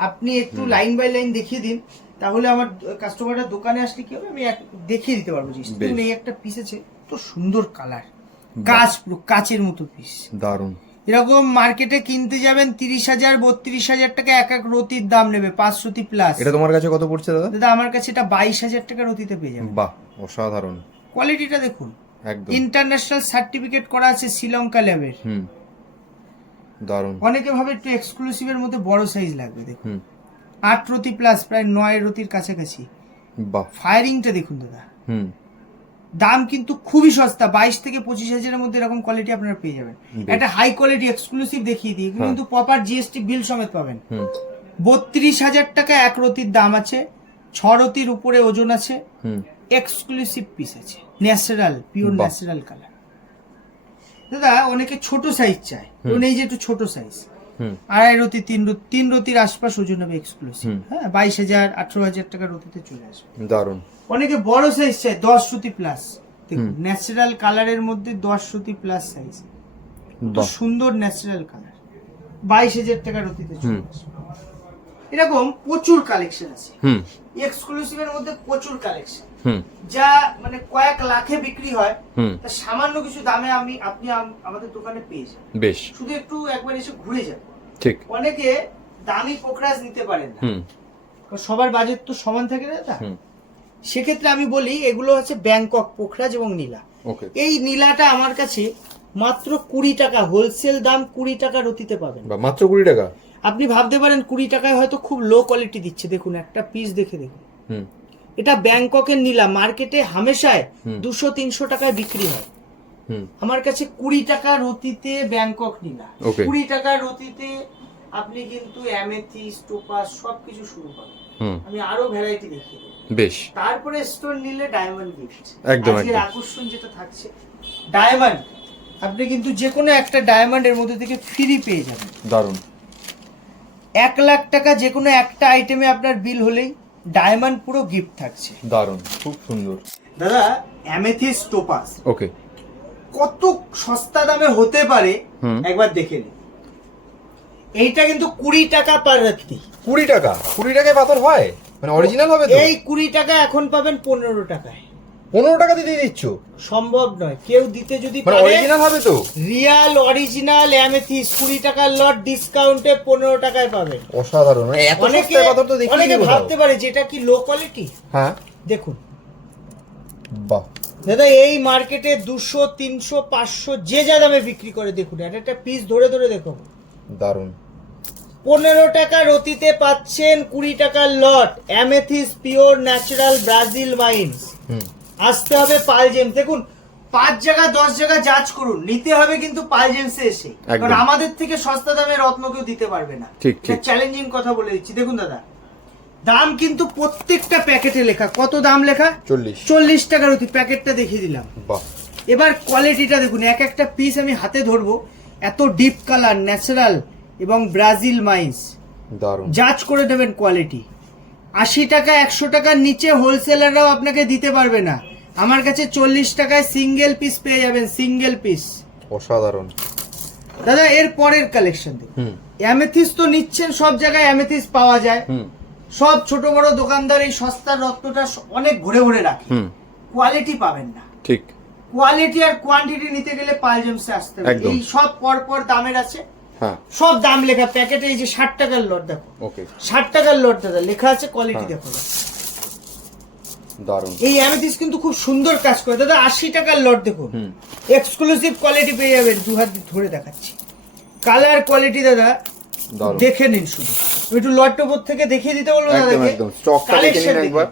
আপনি একটু লাইন বাই লাইন দেখিয়ে দিন, তাহলে আমার কাস্টমাররা দোকানে আসলে কি হবে, আমি দেখিয়ে দিতে পারবো জিনিস। বেশ। দেখুন এই একটা পিস আছে, তো সুন্দর কালার, কাঁচ, পুরো কাচের মতো পিস। দারুণ। এরকম মার্কেটে কিনতে যাবেন 30,000 32,000 টাকা এক এক রতির দাম নেবে, 5 রতি প্লাস। এটা তোমার কাছে কত পড়ছে দাদা? দাদা আমার কাছে এটা 22,000 টাকা রতিতে পেয়ে যাবেন। বাহ, অসাধারণ। কোয়ালিটিটা দেখুন, একদম। ইন্টারন্যাশনাল সার্টিফিকেট করা আছে শ্রীলঙ্কা ল্যাবের। হুম, দারুণ। অনেকে ভাবে একটু এক্সক্লুসিভের মধ্যে বড় সাইজ লাগবে, দেখুন হুম, 8 রতি প্লাস, প্রায় 9 রতির কাছাকাছি। বাহ। ফায়ারিংটা দেখুন দাদা, হুম, দাম কিন্তু খুবই সস্তা, 22 থেকে 25,000 মধ্যে এরকম কোয়ালিটি আপনারা পেয়ে যাবেন। বেশ। একটা হাই কোয়ালিটি এক্সক্লুসিভ দেখিয়ে দিই, এগুলো হ্যাঁ। কিন্তু প্রপার জিএসটি বিল সমেত পাবেন। হুম, 32,000 টাকা এক রতির দাম আছে, 6 রতির উপরে ওজন আছে, হুম, এক্সক্লুসিভ পিস আছে, ন্যাচারাল পিওর বাহ। Natural colour. দাদা অনেকে ছোট সাইজ চায়, ধরুন এই যে একটু ছোট সাইজ, হুম, 2.5 রতি 3 রতির আশপাশ ওজন হবে এক্সক্লুসিভ। হুম। হ্যাঁ, 22,000 18,000 টাকা রতিতে চলে আসবে। দারুণ। অনেকে বড় সাইজ চায় 10 রতি প্লাস, দেখুন ন্যাচারাল কালারের মধ্যে 10 রতি প্লাস সাইজ, তো বাহ। সুন্দর ন্যাচারাল কালার, 22,000 টাকা রতিতে চলে হুম। আসবে। এরকম প্রচুর কালেকশন আছে, হুম, এক্সক্লুসিভের মধ্যে প্রচুর কালেকশন, হুম, যা মানে কয়েক লাখে বিক্রি হয়, হুম। তা সামান্য কিছু দামে আপনি আমাদের দোকানে পেয়ে যান। বেশ, শুধু একটু একবার এসে ঘুরে যান। ঠিক। অনেকে দামি পোকরাজ নিতে পারেন না, হুম, কারণ সবার বাজেট তো সমান থাকে না তা। হুম, সেক্ষেত্রে আমি বলি এগুলো হচ্ছে ব্যাংকক পোখরাজ এবং নীলা। ওকে। এই নীলাটা আমার কাছে মাত্র 20 টাকা, হোলসেল দাম 20 টাকা রতিতে পাবেন। বা মাত্র 20 টাকা? আপনি ভাবতে পারেন 20 টাকায় হয়তো খুব লো কোয়ালিটি দিচ্ছে, দেখুন একটা পিস দেখে দেখুন। হুম, এটা ব্যাংককের নীলা, মার্কেটে হামেশায় হুম। 200-300 টাকায় বিক্রি হয়, হুম, আমার কাছে 20 টাকা রতিতে ব্যাংকক নীলা। Okay. 20 টাকা রতিতে আপনি কিন্তু অ্যামেথিস্ট, টোপাস সবকিছু শুরু পাবেন। হুম, আমি আরো ভ্যারাইটি দেখিয়ে দেবো। বেশ। তারপরে স্টোন নিলে ডায়মন্ড গিফট, একদম, আজকের একদম। আকর্ষণ যেটা থাকছে ডায়মন্ড। আপনি কিন্তু যে কোনো একটা ডায়মন্ডের মধ্যে থেকে ফ্রি পেয়ে যাবেন। দারুণ। 1 লাখ টাকা যে কোনো একটা আইটেমে আপনার বিল হলেই ডায়মন্ড পুরো গিফট থাকছে। দারুণ, খুব সুন্দর। দাদা অ্যামেথিস্ট, টোপাস ওকে। কত সস্তা দামে হতে পারে হুম। একবার দেখে নিন। এইটা কিন্তু 20 টাকা পার রাত্রি। 20 টাকা? 20 টাকায় পাথর হয়? মানে অরিজিনাল হবে তো? এই 20 টাকা এখন পাবেন 15 টাকায়। 15 টাকা দিতে দিচ্ছ? সম্ভব নয়, কেউ দিতে যদি মানে পারে, অরিজিনাল হবে তো? রিয়াল অরিজিনাল অ্যামেথিস্ট 20 টাকার লট ডিসকাউন্টে 15 টাকায় পাবেন। অসাধারণ। মানে এত অনেকে সস্তায় পাথর তো দেখিনি অনেকে কোথাও। ভাবতে পারে যেটা কি লো কোয়ালিটি। হ্যাঁ, দেখুন বাহ। দাদা এই মার্কেটে 200 300 500 যে যা দামে বিক্রি করে, দেখুন একটা পিস ধরে ধরে দেখুন। দারুণ। 15 টাকা রতিতে পাচ্ছেন 20 টাকার lot amethyst pure natural Brazil mines. হুম, আসতে হবে পালজেম। দেখুন 5 জায়গা 10 জায়গা জাজ করুন, নিতে হবে কিন্তু পালজেমসে এসে, একদম। কারণ আমাদের থেকে সস্তা দামে রত্ন কেউ দিতে পারবে না। ঠিক, এটা ঠিক। চ্যালেঞ্জিং কথা বলে দিচ্ছি। দেখুন দাদা দাম কিন্তু প্রত্যেকটা প্যাকেটে লেখা, কত দাম লেখা? 40 টাকা রতি, প্যাকেটটা দেখিয়ে দিলাম। বাহ। এবার কোয়ালিটিটা দেখুন, এক একটা পিস আমি হাতে ধরবো, এত ডিপ কালার ন্যাচারাল এবং ব্রাজিল মাইন্স, দারুণ। জাজ করে দেবেন কোয়ালিটি। 80 টাকা 100 টাকার নিচে হোলসেলাররাও আপনাকে দিতে পারবে না। আমার কাছে 40 টাকায় সিঙ্গেল পিস পেয়ে যাবেন, সিঙ্গেল পিস। অসাধারণ দাদা এর পরের কালেকশন দেখুন। অ্যামেথিস তো নিচ্ছেন, সব জায়গায় অ্যামেথিস পাওয়া যায়, সব ছোট বড় দোকানদার এই সস্তার রত্নটা অনেক ভরে ভরে রাখে, কোয়ালিটি পাবেন না। ঠিক, কোয়ালিটি আর কোয়ান্টিটি নিতে গেলে পাল জেমসে আসতে হবে। একদম। এই সব পর পর দামের আছে, হ্যাঁ সব দাম লেখা প্যাকেটে। এই যে 60 টাকার লট দেখো, ওকে 60 টাকার লট দাদা লেখা আছে, কোয়ালিটি হ্যাঁ। দেখো। দারুণ। এই অ্যামেথিস কিন্তু খুব সুন্দর কাজ করে দাদা। 80 টাকার লট দেখুন, এক্সক্লুসিভ কোয়ালিটি পেয়ে যাবেন। দু হাত দিয়ে ধরে দেখাচ্ছি, কালার কোয়ালিটি দাদা দারুণ। দেখে নিন শুধু। আমি একটু লটটা উপর থেকে দেখিয়ে দিতে বলবো একদম দাদাকে। একদম স্টকটা দেখে নিন একবার,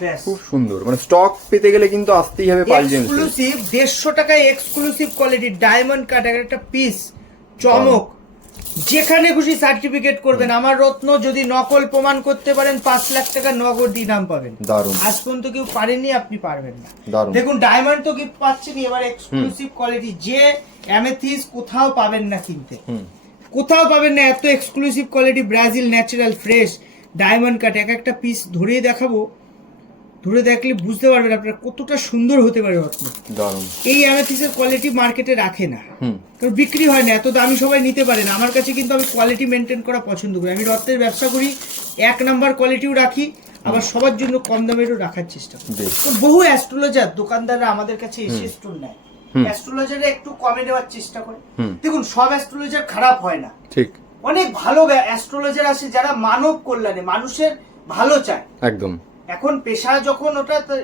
ব্যাস। খুব সুন্দর। মানে স্টক পেতে গেলে কিন্তু আসতেই হবে পাল জেমস। এক্সক্লুসিভ 150 টাকায় এক্সক্লুসিভ কোয়ালিটি ডায়মন্ড কাট একটা পিস, চমক। যেখানে খুশি সার্টিফিকেট করবেন। আমার রত্ন যদি নকল প্রমাণ করতে পারেন 5 লাখ টাকা নগদ ইনাম পাবেন। দারুণ। আজ পর্যন্ত কেউ পারেননি, আপনি পারবেন না। দারুণ। দেখুন ডায়মন্ড তো গিফট পাচ্ছেন, এবার এক্সক্লুসিভ কোয়ালিটি যে অ্যামেথিস কোথাও পাবেন না কিনতে, কোথাও পাবেন না। এত exclusive quality, Brazil natural fresh diamond cut. একটা পিস ধরে দেখাবো, ধরে দেখলে বুঝতে পারবেন আপনারা কতটা সুন্দর হতে পারে রত্ন। দারুণ। এই অ্যামেথিসের কোয়ালিটি মার্কেটে রাখে না, কারণ বিক্রি হয় না, এত দামি সবাই নিতে পারে না। আমার কাছে কিন্তু আমি কোয়ালিটি মেনটেন করা পছন্দ করি। আমি রত্নের ব্যবসা করি, 1 নাম্বার কোয়ালিটিও রাখি, আবার সবার জন্য কম দামেরও রাখার চেষ্টা করি। তো বহু অ্যাস্ট্রোলজার দোকানদাররা আমাদের কাছে এসে স্টোন নেয়, অ্যাস্ট্রোলজারে একটু কমে দেওয়ার চেষ্টা করে। দেখুন সব অ্যাস্ট্রোলজার খারাপ হয় না, ঠিক, অনেক ভালো অ্যাস্ট্রোলজার আছে যারা মানব কল্যাণে মানুষের ভালো চায়। একদম। এখন পেশা যখন ওটা তো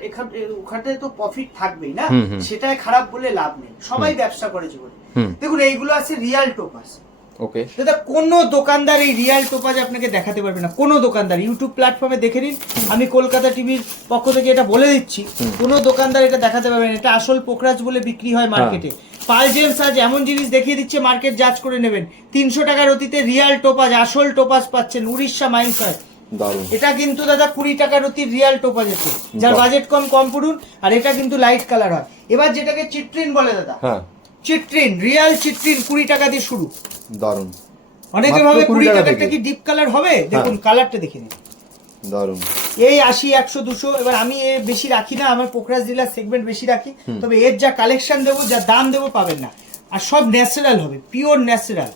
ওখানে তো প্রফিট থাকবেই না, সেটাই খারাপ বলে লাভ নেই। সবাই ব্যবসা করে জীবনে। দেখুন এইগুলো আছে রিয়াল টোপাস। ওকে দাদা কোন দোকানদার এই রিয়াল টোপাজ আপনাকে দেখাতে পারবে না, কোন দোকানদার। ইউটিউব প্ল্যাটফর্মে দেখে নিন, আমি কলকাতা টিভির পক্ষ থেকে এটা বলে দিচ্ছি, কোন দোকানদার এটা দেখাতে পারবে না। এটা আসল পোকরাজ বলে বিক্রি হয় মার্কেটে। পাল জেমস আজ এমন জিনিস দেখিয়ে দিচ্ছে, মার্কেট জাজ করে নেবেন। 300 টাকার অতীতে রিয়াল টোপাজ, আসল টোপাজ পাচ্ছেন, উড়িষ্যা মাইন্স হয়। দারুণ। এটা কিন্তু দাদা 20 টাকার অতি রিয়াল টোপাজ আছে, যার বাজেট কম পড়ুন। আর এটা কিন্তু লাইট কালার হয়। এবার যেটাকে চিট্রিন বলে দাদা, হ্যাঁ চিট্রিন, রিয়াল চিট্রিন 20 টাকা দিয়ে শুরু। দারুণ। অনেকে ভাবে 20 টাকাটা কি ডিপ কালার হবে, দেখুন কালারটা দেখে নিন। দারুণ। এই 80, 100, 200। এবার আমি এর বেশি রাখি না, আমার পোকরাজ ডিলার সেগমেন্ট বেশি রাখি, তবে এর যা কালেকশন দেবো, যা দাম দেবো পাবেন না। আর সব ন্যাচারাল হবে, পিওর ন্যাচারাল।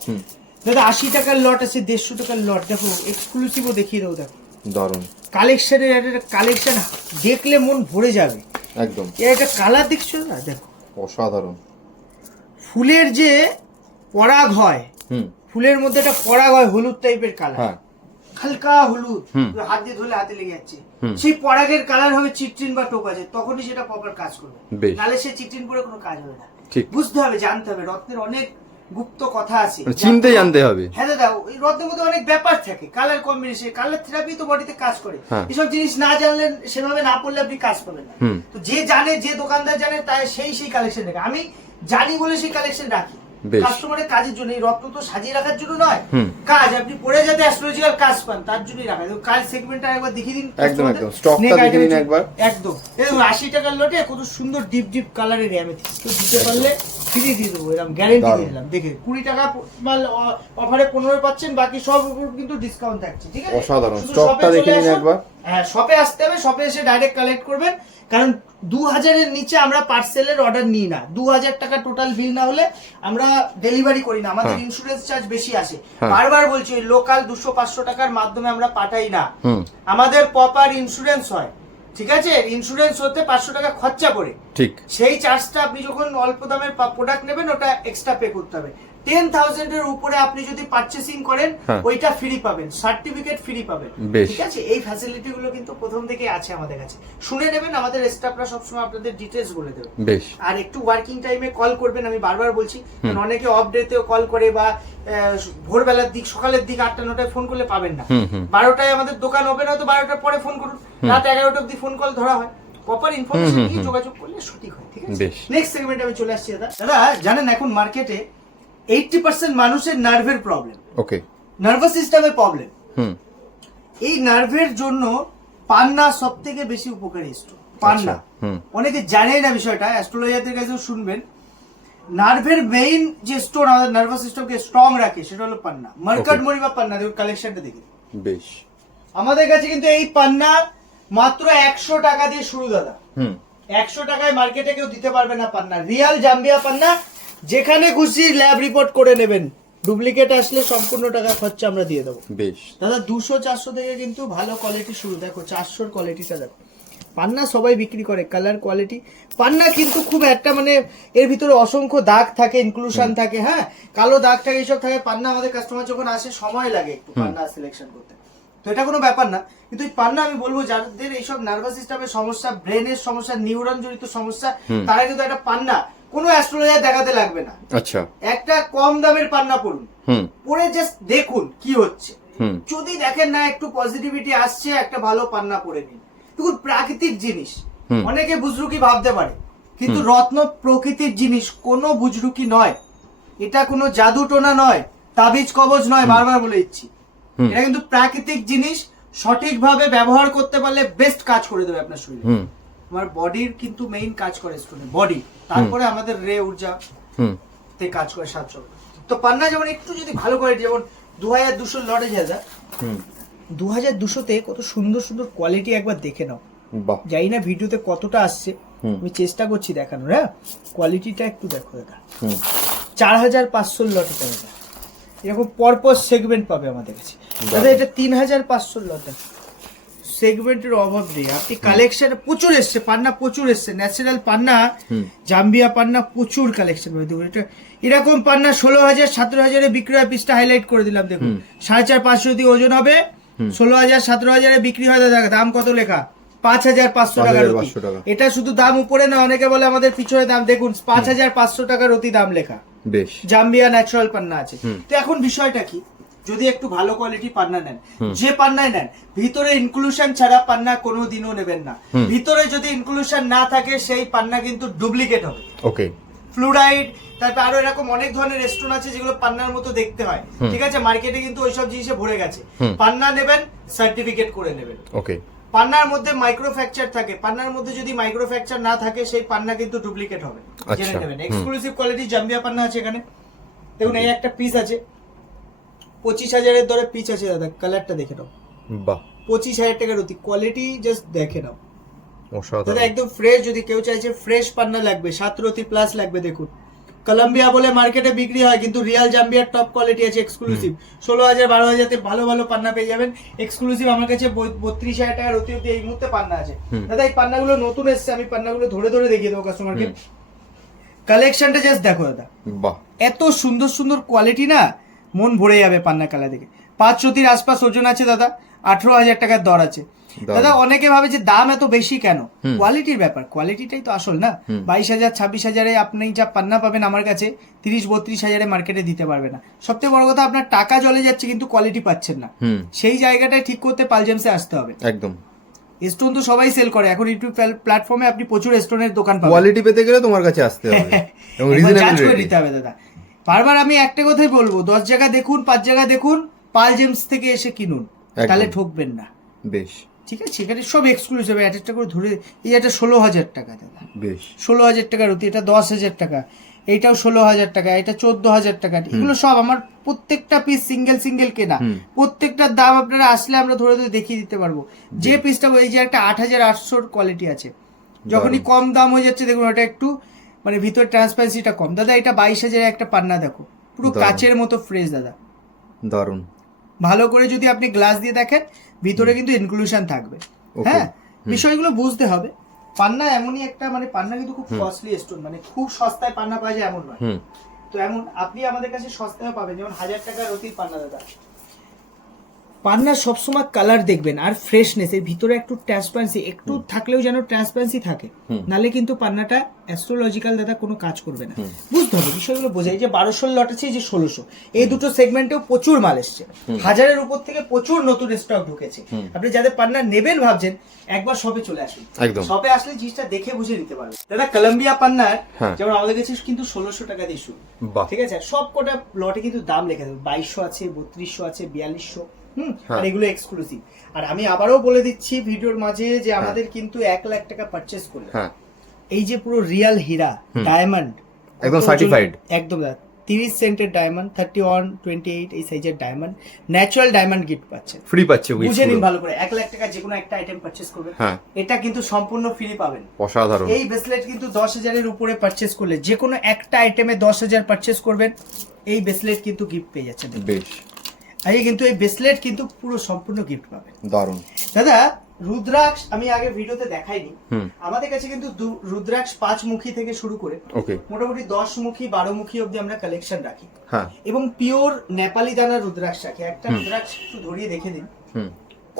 দাদা 80 টাকার লট আছে, 150 টাকার লট। দেখো এক্সক্লুসিভও দেখিয়ে দেবো, দেখো দারুণ। কালেকশনের একটা কালেকশন দেখলে মন ভরে যাবে একদম। এর একটা কালার দেখছো না, দেখো অসাধারণ। ফুলের যে পরাগ হয়, ফুলের মধ্যে একটা পরাগ হয় হলুদ টাইপের কালার, হ্যাঁ হালকা হলুদ, হাত দিয়ে ধরলে হাতে লেগে যাচ্ছে। সেই পরাগের কালার হবে চিট্রিন বা টোপাজে, তখনই সেটা প্রপার কাজ করবে। বেশ। নালে সে চিট্রিন পরে কোনো কাজ হবে না। ঠিক। বুঝতে হবে, জানতে হবে, রত্নের অনেক গুপ্ত কথা আছে, মানে চিনতে জানতে হবে। হ্যাঁ দাদা, এই রত্নের মধ্যে অনেক ব্যাপার থাকে, কালার কম্বিনেশন, কালার থেরাপি তো বডিতে কাজ করে। এসব জিনিস না জানলেন, সেভাবে না পড়লে আপনি কাজ পাবেন না। তো যে জানে, যে দোকানদার জানে, তাই সেই কালেকশন রাখে। আমি জানি বলে সেই কালেকশন রাখি, কাস্টমারের কাজের জন্য। এই রত্ন তো সাজিয়ে রাখার জন্য নয়, কাজ আপনি পরে যাতে অ্যাস্ট্রোলজিক্যাল কাজ পান তার জন্যই রাখা। কাজ সেগমেন্টটা একবার দেখিয়ে দিন। একদম একদম স্টকটা দেখে নিন একবার। একদম দেখুন 80 টাকার লটে কত সুন্দর ডিপ কালারের অ্যামেথিস্ট, তো দিতে পারলে ফ্রি দিয়ে দেবো, এরকম গ্যারান্টি দিয়ে দিলাম। দেখে 20 টাকা মাল অফারে 15 পাচ্ছেন, বাকি সব উপর কিন্তু ডিসকাউন্ট থাকছে। ঠিক আছে, অসাধারণ। স্টকটা দেখে নিন একবার। হ্যাঁ, শপে আসতে হবে, শপে এসে ডাইরেক্ট কালেক্ট করবেন। কারণ 2000 এর নিচে আমরা পার্সেলের অর্ডার নিই না। 2000 টাকা টোটাল বিল না হলে আমরা ডেলিভারি করি না, আমাদের ইন্স্যুরেন্স চার্জ বেশি আসে। বারবার বলছি, ওই লোকাল 200-500 টাকার মাধ্যমে আমরা পাঠাই না, আমাদের প্রপার ইন্স্যুরেন্স হয়। ঠিক আছে, ইন্স্যুরেন্স হতে 500 টাকা খরচা করে, ঠিক সেই চার্জটা আপনি যখন অল্প দামের প্রোডাক্ট নেবেন, ওটা এক্সট্রা পে করতে হবে। 10,000 এর উপরে আপনি যদি পারচেসিং করেন, ওইটা ফ্রি পাবেন, সার্টিফিকেট ফ্রি পাবেন। ঠিক আছে, এই ফ্যাসিলিটি গুলো কিন্তু প্রথম থেকে আছে আমাদের কাছে। শুনে নেবেন, আমাদের স্টাফরা সবসময় আপনাদের ডিটেলস বলে দেবে। বেশ। আর একটু ওয়ার্কিং টাইমে কল করবেন, আমি বারবার বলছি, কারণ অনেকে অফ ডেতেও কল করে, বা ভোরবেলার দিক, সকালের দিক 8টা-9টায় ফোন করলে পাবেন না। 12টায় আমাদের দোকান ওপেন হয়, তো 12টার পরে ফোন করুন, রাত 11টা অবধি ফোন কল ধরা হয়। প্রপার ইনফরমেশন নিয়ে যোগাযোগ করলে সঠিক হয়। ঠিক আছে, নেক্সট সেগমেন্টে আমি চলে আসছি। দাদা জানেন এখন মার্কেটে 80% মানুষের নার্ভের প্রবলেম, ওকে, নার্ভাস সিস্টেমের প্রবলেম। এই নার্ভের জন্য পান্না সব থেকে বেশি উপকারী স্টোন। পান্না অনেকে জানেই না বিষয়টা, অ্যাস্ট্রোলজারদের কাছেও শুনবেন। নার্ভের মেইন যে স্টোন আমাদের নার্ভাস সিস্টেমকে স্ট্রং রাখে, সেটা হলো পান্না। মার্কাট মরি বা পান্না, দেখুন কালেকশনটা দেখে, বেশ। আমাদের কাছে কিন্তু এই পান্না মাত্র 100 টাকা দিয়ে শুরু দাদা। 100 টাকায় মার্কেটে কেউ দিতে পারবে না পান্না। রিয়াল জাম্বিয়া পান্না, যেখানে খুশি ল্যাব রিপোর্ট করে নেবেন, ডুপ্লিকেট আসলে সম্পূর্ণ টাকা খরচা আমরা দিয়ে দেবো। বেশ দাদা 200-400 থেকে কিন্তু ভালো কোয়ালিটি শুরু। দেখো 400-র কোয়ালিটিটা দেখো। পান্না সবাই বিক্রি করে, কালার কোয়ালিটি পান্না কিন্তু খুব একটা মানে এর ভিতরে অসংখ্য দাগ থাকে, ইনক্লুশন থাকে, হ্যাঁ কালো দাগ থাকে, এইসব থাকে। পান্না আমাদের কাস্টমার যখন আসে সময় লাগে একটু পান্না সিলেকশন করতে, তো এটা কোনো ব্যাপার না। কিন্তু এই পান্না আমি বলবো যাদের এইসব নার্ভাস সিস্টেমের সমস্যা, ব্রেনের সমস্যা, নিউরন জড়িত সমস্যা, তারা কিন্তু একটা পান্না কোনো অ্যাস্ট্রোলজার দেখাতে লাগবে না। আচ্ছা, একটা কম দামের পান্না পড়ুন, পরে জাস্ট দেখুন কি হচ্ছে। যদি দেখেন না একটু পজিটিভিটি আসছে, একটা ভালো পান্না পরে নিন। দেখুন প্রাকৃতিক জিনিস, অনেকে বুজরুকি ভাবতে পারে, কিন্তু রত্ন প্রকৃতির জিনিস, কোনো বুজরুকি নয়। এটা কোনো জাদু টোনা নয়, তাবিজ কবজ নয়, বারবার বলে দিচ্ছি। এটা কিন্তু প্রাকৃতিক জিনিস, সঠিকভাবে ব্যবহার করতে পারলে বেস্ট কাজ করে দেবে আপনার শরীরে। আমার বডির কিন্তু মেইন কাজ করে স্টুডেন্ট বডি, তারপরে আমাদের রে ঊর্জা তে কাজ করে 700। তো পান্না যেমন একটু যদি ভালো করে, যেমন 2200 লটে দাদা, 2200-তে কত সুন্দর সুন্দর কোয়ালিটি একবার দেখে নাও। জানি না ভিডিওতে কতটা আসছে, আমি চেষ্টা করছি দেখানোর। হ্যাঁ কোয়ালিটিটা একটু দেখো দাদা। 4500 লটে দাদা, এরকম পরপর সেগমেন্ট পাবে আমাদের কাছে দাদা। এটা 3500 লট, সেগমেন্টের অভাব নেই। আপনি কালেকশন প্রচুর এসছে, পান্না প্রচুর এসছে, ন্যাচারাল পান্না, জাম্বিয়া পান্না প্রচুর কালেকশন পাবে। দেখুন এটা এরকম পান্না 16000 17000-এ বিক্রি হয়। পিসটা হাইলাইট করে দিলাম, দেখুন 450-500 দিয়ে ওজন হবে, 16000 17000-এ বিক্রি হয় দাদা। দাম কত লেখা? 5500 টাকা। এটা শুধু দাম উপরে না, অনেকে বলে আমাদের পিছনে দাম, দেখুন 5500 টাকার অতি দাম লেখা। বেশ, জাম্বিয়া ন্যাচারাল পান্না আছে। তো এখন বিষয়টা কি, যদি একটু ভালো কোয়ালিটি পান্না নেন, যে পান্নায় নেন ভিতরে ইনক্লুশন ছাড়া পান্না কোনোদিনও নেবেন না। ভিতরে যদি ইনক্লুশন না থাকে সেই পান্না কিন্তু ডুপ্লিকেট হবে। ওকে, ফ্লুরাইড, তারপর আরো এরকম অনেক ধরনের রেস্টোন আছে যেগুলো পান্নার মতো দেখতে হয়, ঠিক আছে? মার্কেটে কিন্তু ওইসব জিনিসে ভরে গেছে। পান্না নেবেন, সার্টিফিকেট করে নেবেন। ওকে, পান্নার মধ্যে মাইক্রোফ্র্যাকচার থাকে, পান্নার মধ্যে যদি মাইক্রোফ্র্যাকচার না থাকে সেই পান্না কিন্তু ডুপ্লিকেট হবে, জেনে নেবেন। এক্সক্লুসিভ কোয়ালিটি জাম্বিয়া পান্না আছে এখানে। দেখুন এই একটা পিস আছে 25000-এর দরে পিস আছে দাদা। কালারটা দেখে নাও, বাহ, 25000 টাকার অতি কোয়ালিটি, জাস্ট দেখে নাও অসাধারণ দাদা, একদম ফ্রেশ। যদি কেউ চাইছে ফ্রেশ পান্না লাগবে, 7 রতি প্লাস লাগবে, দেখুন কলম্বিয়া বলে মার্কেটে বিক্রি হয়, কিন্তু রিয়াল জাম্বিয়ার টপ কোয়ালিটি আছে এক্সক্লুসিভ। 16000 12000-তে ভালো ভালো পান্না পেয়ে যাবেন এক্সক্লুসিভ। আমার কাছে 32000 টাকার অতি অব্দি এই মুহূর্তে পান্না আছে দাদা। এই পান্নাগুলো নতুন এসেছে, আমি পান্নাগুলো ধরে ধরে দেখিয়ে দেবো কাস্টমারকে। কালেকশনটা জাস্ট দেখো দাদা, বাহ, এত সুন্দর সুন্দর কোয়ালিটি না, মন ভরে যাবে পান্না কালা দেখে। 5 রতির আশপাশ ওজন আছে দাদা, 18000 টাকার দর আছে দাদা। অনেকে ভাবে যে দাম এত বেশি কেন, কোয়ালিটির ব্যাপার, কোয়ালিটিটাই তো আসল না। 22000 26000-এ আপনি যা পান্না পাবেন আমার কাছে 30-32 মার্কেটে দিতে পারবে না। সবথেকে বড় কথা, আপনার টাকা জলে যাচ্ছে কিন্তু কোয়ালিটি পাচ্ছেন না। সেই জায়গাটাই ঠিক করতে পালজেমসে আসতে হবে। একদম। স্টোন তো সবাই সেল করে এখন, ইউটিউব প্ল্যাটফর্মে আপনি প্রচুর স্টোনের দোকান পাবেন। কোয়ালিটি পেতে গেলে তোমার কাছে আসতে হবে এবং জাজ করে দিতে হবে দাদা। বারবার আমি একটা কথাই বলবো, 10 জায়গা দেখুন, 5 জায়গা দেখুন, পালজেমস থেকে এসে কিনুন, তাহলে ঠকবেন না। বেশ, ঠিক আছে, এখানে সব এক্সক্লুসিভ। একটা করে ধরে, এই একটা 16000 টাকা দাদা, বেশ 16000 টাকার অতি। এটা 10000 টাকা, এইটাও 16000 টাকা, এটা 14000 টাকা। এগুলো সব আমার প্রত্যেকটা পিস সিঙ্গেল সিঙ্গেল কেনা, প্রত্যেকটার দাম আপনারা আসলে আমরা ধরে ধরে দেখিয়ে দিতে পারবো। যে পিসটা, এই যে একটা 8800-র কোয়ালিটি আছে, যখনই কম দাম হয়ে যাচ্ছে দেখুন ওটা একটু মানে ভিতর ট্রান্সপারেন্সিটা কম দাদা। এটা 22000-এর একটা পান্না দেখো, পুরো কাচের মতো ফ্রেশ দাদা, দারুন। ভালো করে যদি আপনি গ্লাস দিয়ে দেখেন ভিতরে কিন্তু ইনক্লুশন থাকবে। হ্যাঁ, বিষয়গুলো বুঝতে হবে। পান্না এমনই একটা মানে, পান্না কিন্তু খুব কস্টলি স্টোন, মানে খুব সস্তায় পান্না পাওয়া যায় এমন নয়। তো এমন আপনি আমাদের কাছে সস্তায় পাবেন, যেমন 1000 টাকার অতির পান্না দাদা। পান্না সবসময় কালার দেখবেন আর ফ্রেশনেস, এর ভিতরে একটু ট্রান্সপারেন্সি একটু থাকলেও যেন ট্রান্সপারেন্সি থাকে, নালে কিন্তু পান্নাটা অ্যাস্ট্রোলজিক্যাল দাদা কোনো কাজ করবে না। বুঝতে হবে বিষয়গুলো বোঝাই। যে 1200 লট আছে, যে 1600, এই দুটো সেগমেন্টেও প্রচুর মাল এসছে, 1000-এর উপর থেকে প্রচুর নতুন স্টক ঢুকেছে। আপনি যাদের পান্না নেবেন ভাবছেন, একবার শপে চলে আসুন, শপে আসলে জিনিসটা দেখে বুঝে নিতে পারবেন দাদা। কলম্বিয়া পান্নার যেমন আমাদের কাছে কিন্তু 1600 টাকা দিয়ে শুরু, ঠিক আছে? সব কটা লটে কিন্তু দাম লেখা থাকবে, 2200 আছে, 3200 আছে, 4200, আর এগুলো এক্সক্লুসিভ। আর আমি আবারও বলে দিচ্ছি ভিডিওর মাঝে যে আমাদের কিন্তু 1 লাখ টাকা পারচেস করলে এই যে পুরো রিয়াল হীরা ডায়মন্ড একদম সার্টিফাইড, একদম 30 সেন্টের ডায়মন্ড, 31, 28 এই সাইজের ডায়মন্ড, ন্যাচারাল ডায়মন্ড গিফট পাচ্ছেন। ফ্রি পাচ্ছে বুঝে নিন ভালো করে, 1 লাখ টাকা যে কোনো একটা আইটেম পারচেজ করবেন, হ্যাঁ এটা কিন্তু সম্পূর্ণ ফ্রি পাবেন। অসাধারণ। এই ব্রেসলেট কিন্তু 10,000 এর উপরে পারচেজ করলে, যে কোনো একটা আইটেমে 10,000 পারচেজ করবেন, এই ব্রেসলেট কিন্তু গিফট পেয়ে যাচ্ছেন। বেশ, আজকে কিন্তু এই ব্রেসলেট কিন্তু পুরো সম্পূর্ণ গিফট পাবেন। দারুণ। দাদা রুদ্রাক্ষ আমি আগে ভিডিওতে দেখাইনি, হুম আমাদের কাছে কিন্তু রুদ্রাক্ষ 5 মুখী থেকে শুরু করে ওকে মোটামুটি 10 মুখী 12 মুখী অবধি আমরা কালেকশন রাখি, হ্যাঁ এবং পিওর নেপালি দানা রুদ্রাক্ষ রাখি। একটা রুদ্রাক্ষ একটু ধরিয়ে দেখে দিন, হুম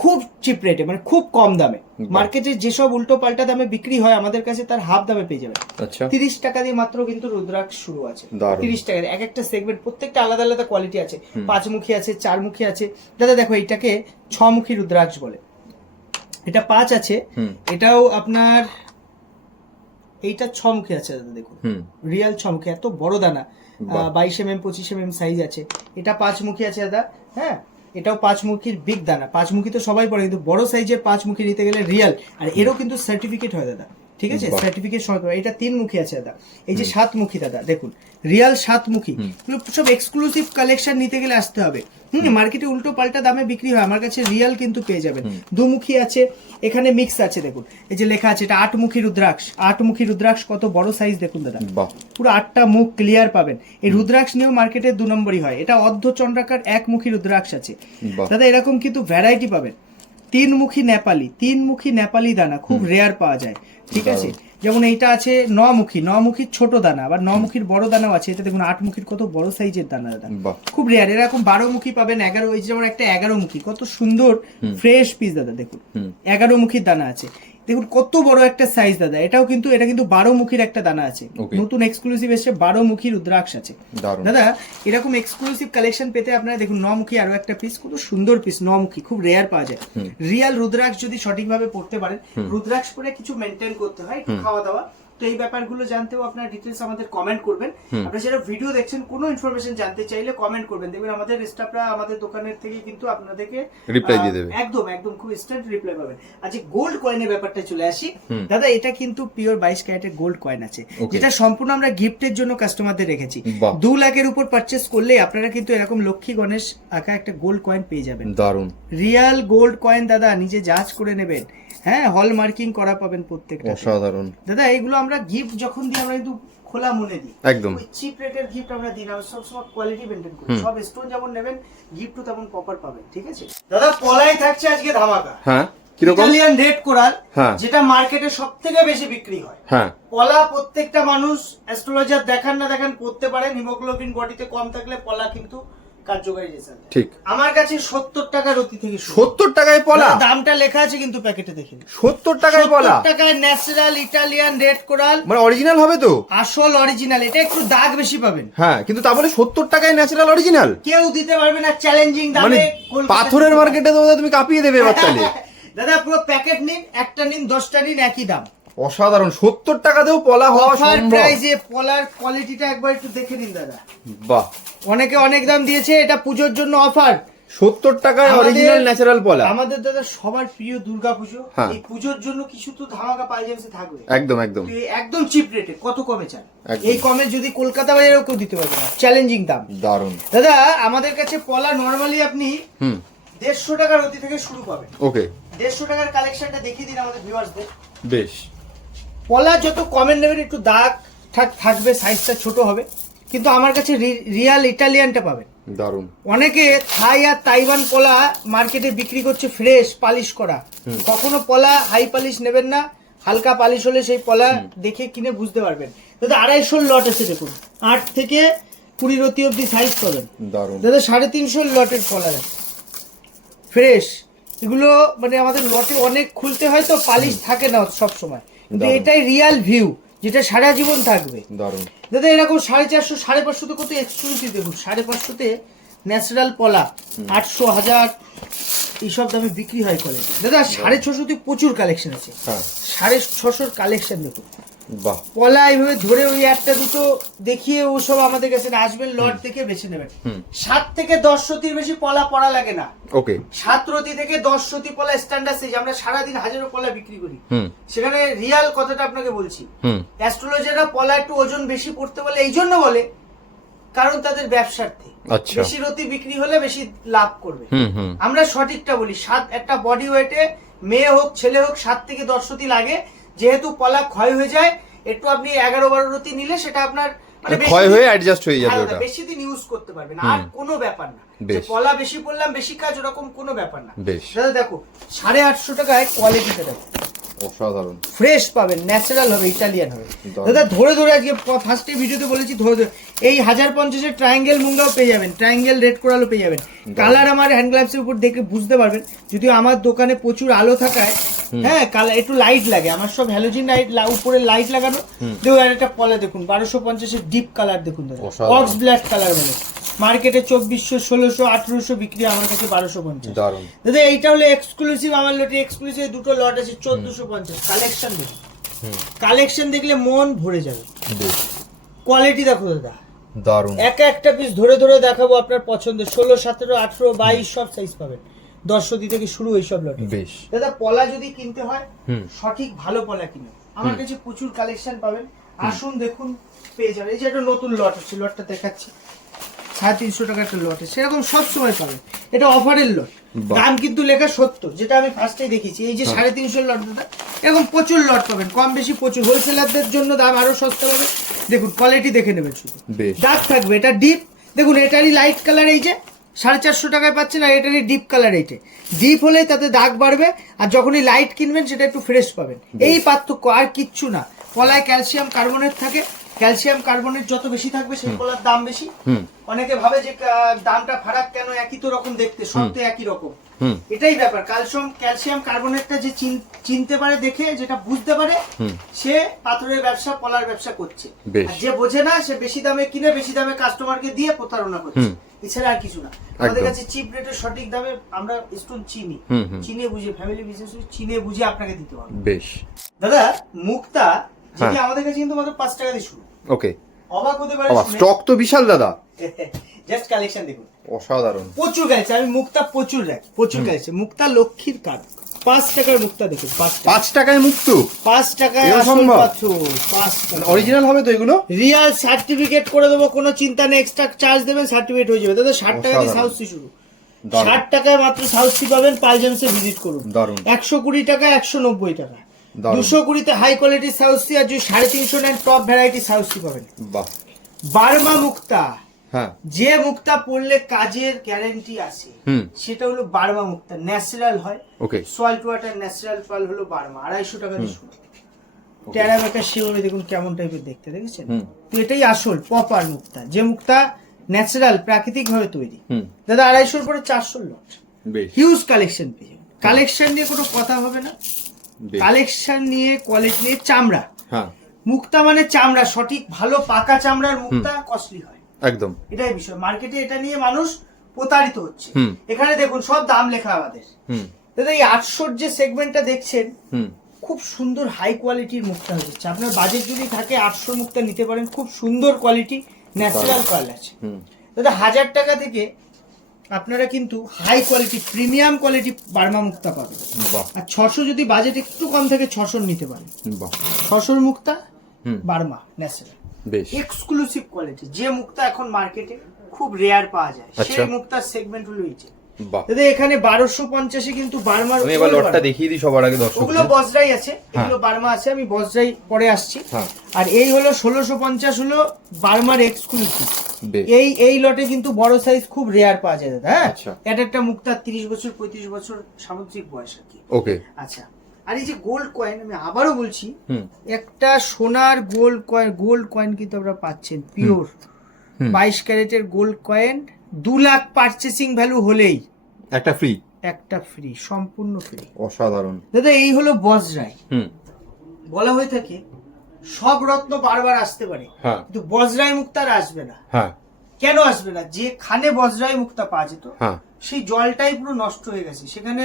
খুব চিপ রেটে, মানে খুব কম দামে। মার্কেটে যেসব উল্টো পাল্টা দামে বিক্রি হয় আমাদের কাছে তার হাফ দামে পেয়ে যাবেন। আচ্ছা 30 টাকা দিয়ে মাত্র কিন্তু রুদ্রাক্ষ শুরু আছে। দারুণ। 30 টাকার এক একটা সেগমেন্ট, প্রত্যেকটা আলাদা আলাদা কোয়ালিটি আছে। 5 মুখী আছে, 4 মুখী আছে। দাদা দেখো এইটাকে 6 মুখী রুদ্রাক্ষ বলে, এটা 5 আছে, এটাও আপনার এইটা 6 মুখী আছে দাদা, দেখুন রিয়েল 6 মুখী, এত বড় দানা, 22 mm 25 mm সাইজ আছে। এটা 5 মুখী আছে দাদা, হ্যাঁ এটাও 5 মুখীর বিগ দানা। 5 মুখী তো সবাই পড়ে, কিন্তু বড় সাইজের 5 মুখী নিতে গেলে রিয়েল, আর এরও কিন্তু সার্টিফিকেট হয় দাদা, ঠিক আছে, সার্টিফিকেট সহ। এটা 3 মুখী আছে দাদা, এই যে 7 মুখী দাদা দেখুন, রিয়াল 7 মুখী। এগুলো সব এক্সক্লুসিভ কালেকশন নিতে গেলে আসতে হবে। মার্কেটে উল্টো পাল্টা দামে বিক্রি হয়, আমার কাছে রিয়াল কিন্তু পেয়ে যাবেন। 2 মুখী আছে, এখানে মিক্স আছে, দেখুন এই যে লেখা আছে এটা 8 মুখী রুদ্রাক্ষ। 8 মুখী রুদ্রাক্ষ কত বড় সাইজ দেখুন দাদা, পুরো 8টা মুখ ক্লিয়ার পাবেন। এই রুদ্রাক্ষ নিয়েও মার্কেটে 2 নম্বরই হয়। এটা অর্ধচন্দ্রাকার 1 মুখী রুদ্রাক্ষ আছে দাদা, এরকম কিন্তু ভ্যারাইটি পাবেন। 3 মুখী নেপালি, 3 মুখী নেপালি দানা খুব রেয়ার পাওয়া যায়, ঠিক আছে। যেমন এইটা আছে 9 মুখী, 9 মুখীর ছোট দানা, আবার 9 মুখীর বড় দানাও আছে। এটা দেখুন 8 মুখীর কত বড় সাইজের দানা দাদা, খুব রেয়ার। এরকম 12 মুখী পাবেন, 11, এই যেমন একটা 11 মুখী, কত সুন্দর ফ্রেশ পিস দাদা, দেখুন 11 মুখীর দানা আছে। দেখুন কত বড় একটা সাইজ দাদা, এটাও কিন্তু, এটা কিন্তু 12 মুখীর একটা দানা আছে। নতুন এক্সক্লুসিভ এসে 12 মুখী রুদ্রাক্ষ আছে দাদা। এরকম এক্সক্লুসিভ কালেকশন পেতে আপনারা দেখুন 9 মুখী আরো একটা পিস, কত সুন্দর পিস, 9 মুখী খুব রেয়ার পাওয়া যায়। রিয়াল রুদ্রাক্ষ যদি সঠিকভাবে পড়তে পারেন, রুদ্রাক্ষ পরে কিছু মেনটেন করতে হয়, একটু খাওয়া দাওয়া, তো এই ব্যাপারগুলো জানতেও আপনারা ডিটেলস আমাদের কমেন্ট করবেন। আপনারা যারা ভিডিও দেখছেন কোনো ইনফরমেশন জানতে চাইলে কমেন্ট করবেন, দেখবেন আমাদের স্টাফরা আমাদের দোকানের থেকে কিন্তু আপনাদেরকে রিপ্লাই দিয়ে দেবে, একদম একদম খুব ইনস্ট্যান্ট রিপ্লাই পাবেন। আচ্ছা গোল্ড কয়েনের ব্যাপারটা চলে আসি দাদা, এটা কিন্তু পিওর 22 ক্যারেটের গোল্ড কয়েন আছে, যেটা সম্পূর্ণ আমরা গিফটের জন্য কাস্টমারদের রেখেছি। 2 লাখের উপর পারচেজ করলে আপনারা কিন্তু এরকম লক্ষ্মী গণেশ আঁকা একটা গোল্ড কয়েন পেয়ে যাবেন। দারুন রিয়াল গোল্ড কয়েন দাদা, নিজে জাজ করে নেবেন, হ্যাঁ হল মার্কিং করা পাবেন প্রত্যেকটা। অসাধারণ দাদা, এগুলো আমরা গিফট যখন দিই আমরা কিন্তু খোলা মনে দিই, একদম চিপ রেটের গিফট আমরা দিই না, সব সময় কোয়ালিটি মেইনটেইন করি। সব স্টোন যেমন নেবেন গিফটও তেমন প্রপার পাবেন, ঠিক আছে দাদা। পলাই থাকছে আজকে ধামাকা, হ্যাঁ কিরকম? ইটালিয়ান রেড কোরাল, যেটা মার্কেটে সবথেকে বেশি বিক্রি হয়। হ্যাঁ পলা প্রত্যেকটা মানুষ অ্যাস্ট্রোলজার দেখান না দেখান পড়তে পারেন, হিমোগ্লোবিন বডিতে কম থাকলে পলা কিন্তু কার্যকারী রেজাল্ট। ঠিক, আমার কাছে 70 টাকা রতি থেকে 70 টাকায় পলা, দামটা লেখা আছে কিন্তু প্যাকেটে দেখেন, 70 টাকায় পলা, 70 টাকায় ন্যাচারাল ইটালিয়ান রেড কোরাল, মানে অরিজিনাল হবে তো? আসল অরিজিনাল, এটা একটু দাগ বেশি পাবেন, হ্যাঁ কিন্তু তা বলে 70 টাকায় ন্যাচারাল অরিজিনাল কেউ দিতে পারবে না, চ্যালেঞ্জিং দামে। মানে পাথরের মার্কেটে তো তুমি কাঁপিয়ে দেবে এবার তাহলে। দাদা পুরো প্যাকেট নিন, একটা নিন 10টা নিন একই দাম। অসাধারণ, 70 টাকাতেও পলা হওয়া সম্ভব। প্রাইসে পলার কোয়ালিটিটা একবার একটু দেখে নিন দাদা, বাহ। অনেকে অনেক দাম দিয়েছে, এটা পূজোর জন্য অফার, 70 টাকায় অরিজিনাল ন্যাচারাল পলা। আমাদের দাদা সবার প্রিয় দুর্গাপুজো, এই পূজোর জন্য কিছু তো ধামাকা পাইজেমসে থাকবে, একদম একদম একদম চিপ রেটে। কত কমে চান? এই কমে যদি কলকাতা বাজারেও কেউ দিতে পারবে না, চ্যালেঞ্জিং দাম। দারুন দাদা, আমাদের কাছে পলা নরমালি আপনি 150 টাকার অতি থেকে শুরু পাবেন। ওকে, 150 টাকার কালেকশনটা দেখিয়ে দিন আমাদের ভিউয়ার্সদের। বেশ, পলা যত কমেন্ট নেবেন একটু দাগ থাকবে, সাইজটা ছোট হবে, কিন্তু আমার কাছে রিয়াল ইটালিয়ানটা পাবেন। দারুন। অনেকে থাই আর তাইওয়ান পলা মার্কেটে বিক্রি করছে ফ্রেশ পালিশ করা, কখনো পলা হাই পালিশ নেবেন না, হালকা পালিশ হলে সেই পলা দেখে কিনে বুঝতে পারবেন। দাদা 250 লট আছে, দেখুন 8 থেকে 20 রতি অব্দি সাইজ পাবেন। দারুন দাদা, 350 লটের পলা ফ্রেশ, এগুলো মানে আমাদের লটে অনেক খুলতে হয় তো পালিশ থাকে না সব সময়, কিন্তু এটাই রিয়াল ভিউ যেটা সারা জীবন থাকবে। দারুন দাদা, এরকম 450 550 তে কত এক্সক্লুসিভ, দেখুন 550 তে ন্যাচারাল পলা 800 1000 এইসব দামে বিক্রি হয় কলে। দাদা 650 তে প্রচুর কালেকশন আছে, 650 কালেকশন দেখুন। বাহ, পলা এইভাবে ধরে ওই একটা দুটো দেখিয়ে ওসব আমাদের কাছে আসবেন, লট দেখে বেছে নেবেন। 7 থেকে 10 রতির বেশি পলা পড়া লাগে না। ওকে, 7 রতি থেকে 10 রতি পলা স্ট্যান্ডার্ড সাইজ, আমরা সারাদিন হাজারো পলা বিক্রি করি, সেখানে রিয়াল কথাটা আপনাকে বলছি। অ্যাস্ট্রোলজাররা পলা একটু ওজন বেশি পড়তে বলে, এই জন্য বলে কারণ তাদের ব্যবসার্থে আচ্ছা। বেশি রতি বিক্রি হলে বেশি লাভ করবে। হুম আমরা সঠিকটা বলি, একটা বডি ওয়েটে মেয়ে হোক ছেলে হোক 7 থেকে 10 রতি লাগে। যেহেতু পলা ক্ষয় হয়ে যায়, একটু আপনি 11-12 রতি নিলে সেটা আপনার মানে বেশি ক্ষয় দিন- হয়ে অ্যাডজাস্ট হয়ে যাবে হ্যাঁ, ওটা। বেশি দিন ইউজ করতে পারবেন, আর কোনো ব্যাপার না। যে বেশ। পলা বেশি পড়লাম বেশি কাজ, ওরকম কোনো ব্যাপার না। বেশ। দাদা দেখো 850 টাকায় কোয়ালিটিটা দেখো, অসাধারণ। ফ্রেশ পাবেন, ন্যাচারাল হবে, ইটালিয়ান হবে। দারুণ। দাদা ধরে ধরে আজকে ফার্স্টে ভিডিওতে বলেছি ধরে ধরে এই 1050-এর ট্রায়াঙ্গেল মুঙ্গাও পেয়ে যাবেন, ট্রায়াঙ্গেল রেড কোরালও পেয়ে যাবেন। কালার আমার হ্যান্ড গ্লাভসের উপর দেখে বুঝতে পারবেন, যদিও আমার দোকানে প্রচুর আলো থাকায় হ্যাঁ কালার একটু লাইট লাগে, আমার সব হ্যালোজিন লাইট উপরে লাইট লাগানো। দেখুন আর একটা পলে দেখুন 1250-এর ডিপ কালার দেখুন দাদা, অসাধারণ। অক্স ব্ল্যাক কালার বলে। মার্কেটে 2400, 1600, 1800 বিক্রি, আমার কাছে 1250। দারুণ। দাদা এইটা হলো এক্সক্লুসিভ, আমার লটে এক্সক্লুসিভ দুটো লট আছে 1450। কালেকশন দেখুন, কালেকশন দেখলে মন ভরে যাবে। বেশ। কোয়ালিটি দেখো দাদা, দারুণ। একটা পিস ধরে ধরে দেখাবো আপনার পছন্দের। 16, 17, 18, 22 সব সাইজ পাবেন, 10 রতি থেকে শুরু এইসব লটে। বেশ। দাদা পলা যদি কিনতে হয় হুম। সঠিক ভালো পলা কিনে, আমার কাছে প্রচুর কালেকশন পাবেন, আসুন দেখুন পেয়ে যাবেন। এই যে একটা নতুন লট আছে, লটটা দেখাচ্ছি, 350 টাকা একটা লট, সেরকম সব সময় পাবেন। এটা অফারের লট, বাহ। দাম কিন্তু লেখা 70, যেটা আমি ফার্স্টেই দেখিয়েছি। এই যে 350 লট দাদা, এরকম প্রচুর লট পাবেন, কম বেশি প্রচুর। হোলসেলারদের জন্য দাম আরো সস্তা হবে। দেখুন কোয়ালিটি দেখে নেবেন শুধু, বেশ। দাগ থাকবে। এটা ডিপ দেখুন, এটারই লাইট কালার এই যে 450 টাকায় পাচ্ছেন, আর এটারই ডিপ কালার। এইটা ডিপ হলে তাতে দাগ বাড়বে, আর যখনই লাইট কিনবেন সেটা একটু ফ্রেশ পাবেন। এই পার্থক্য, আর কিচ্ছু না। কলায় ক্যালসিয়াম কার্বনেট থাকে, ক্যালসিয়াম কার্বনেট যত বেশি থাকবে সেই কলার দাম বেশি। অনেকে ভাবে যে দামটা ফারাক কেন, একই তো রকম দেখতে, সব তো একই রকম। এটাই ব্যাপার, ক্যালসিয়াম কার্বনেটটা যে চিনতে পারে দেখে, যেটা বুঝতে পারে, সে পাথরের ব্যবসা পলার ব্যবসা করছে। বেশ। আর যে বোঝে না সে বেশি দামে কিনে বেশি দামে কাস্টমারকে দিয়ে প্রতারণা করছে, এছাড়া আর কিছু না। আমাদের একদম। কাছে চিপ রেটে সঠিক দামে আমরা স্টোন চিনি, চিনে বুঝে ফ্যামিলি বিজনেস চিনে বুঝে আপনাকে দিতে পারবো। বেশ। দাদা মুক্তা যেটি হ্যাঁ। আমাদের কাছে কিন্তু মাত্র 5 টাকা দিয়ে শুরু। ওকে। অবাক হতে পারে স্টক তো বিশাল দাদা। জাস্ট কালেকশন দেখুন, অসাধারণ। প্রচুর কালেকশন। আমি মুক্তা প্রচুর রাখি, প্রচুর কালেকশন। মুক্তা লক্ষ্মীর কার্ড, 5 টাকার মুক্তা দেখুন, 5 টাকা, 5 টাকায় মুক্ত। 5 টাকায় এও আসল সম্ভব? পাথর, 5 টাকা অরিজিনাল হবে তো এগুলো? রিয়াল সার্টিফিকেট করে দেবো, কোনো চিন্তা নেই। এক্সট্রা চার্জ দেবেন, সার্টিফিকেট হয়ে যাবে। দাদা 60 টাকা দিয়ে অসাধারণ। সাউথ সি শুরু, দারুণ। 60 টাকায় মাত্র সাউথ সি পাবেন। পালজেমসে ভিজিট করুন। দারুণ। 120 টাকা, 190 টাকা, দারুণ। 220-তে হাই কোয়ালিটি সাউথ সি, আর যদি 350 নেন টপ ভ্যারাইটি সাউথ সি পাবেন। বাহ। বার্মা মুক্তা, হ্যাঁ। যে মুক্তা পড়লে কাজের গ্যারান্টি আছে, সেটা হলো বার্মা মুক্তা। ন্যাচারাল হয়, ওকে। সল্ট ওয়াটার ন্যাচারাল পাল হলো বার্মা। 250 টাকা দিয়ে শুরু। টেরাবেকা শিওরে দেখুন কেমন টাইপের দেখতে, দেখেছেন তো? এটাই আসল প্রপার মুক্তা, যে মুক্তা ন্যাচারাল প্রাকৃতিক ভাবে তৈরি। দাদা 250-র পরে 400 লট, বেশ। হিউজ কালেকশন পেয়ে যাবেন। কালেকশন নিয়ে কোনো কথা হবে না, বেশ। কালেকশন নিয়ে কোয়ালিটি নিয়ে। চামড়া, হ্যাঁ। মুক্তা মানে চামড়া, সঠিক ভালো পাকা চামড়ার মুক্তা কস্টলি হয়, একদম। এটাই বিষয়। মার্কেটে এটা নিয়ে মানুষ প্রতারিত হচ্ছে। এখানে দেখুন সব দাম লেখা আমাদের। দাদা এই 800-র যে সেগমেন্টটা দেখছেন, খুব সুন্দর হাই কোয়ালিটির মুক্তা হচ্ছে। আপনার বাজেট যদি থাকে 800 মুক্তা নিতে পারেন, খুব সুন্দর কোয়ালিটি, ন্যাচারাল পাল আছে। দাদা 1000 টাকা থেকে আপনারা কিন্তু high quality premium quality Burma মুক্তা পাবেন। বাহ। আর 600 যদি বাজেট একটু কম থাকে 600 নিতে পারেন। বাহ। 600-র মুক্তা বার্মা ন্যাচারাল, বেশ। Exclusive quality. যে মুক্তা এখন মার্কেটে খুব রেয়ার পাওয়া যায়, আচ্ছা। সেই মুক্তার সেগমেন্ট হলো এই যে। বাহ। দাদা এখানে 1250-এ কিন্তু বার্মার, আমি এবার লটটা দেখিয়ে দিই সবার আগে দর্শক। ওগুলো বজরাই আছে, এগুলো বার্মা আছে, আমি বজরাই পরে আসছি। হ্যাঁ। আর এই হলো 1650 হলো বার্মার এক্সক্লুসিভ। বেশ। এই লটে কিন্তু বড় সাইজ খুব রেয়ার পাওয়া যায় দাদা। হ্যাঁ, আচ্ছা। এটা একটা মুক্তা 30 বছর 35 বছর সামুদ্রিক বয়স আর কি। ওকে। আচ্ছা, আর এই যে গোল্ড কয়েন, আমি আবারও বলছি, একটা সোনার গোল্ড কয়েন কিন্তু আপনারা পাচ্ছেন পিওর 22 ক্যারেটের gold coin. 2 lakh purchasing value হলেই একটা ফ্রি, সম্পূর্ণ ফ্রি। অসাধারণ। দাদা এই হলো বজরাই। বলা হয়ে থাকে সব রত্ন বারবার আসতে পারে, কিন্তু বজরাই মুক্তা আর আসবে না। কেন আসবে না? যেখানে বজরাই মুক্তা পাওয়া যেত, সেই জলটাই পুরো নষ্ট হয়ে গেছে, সেখানে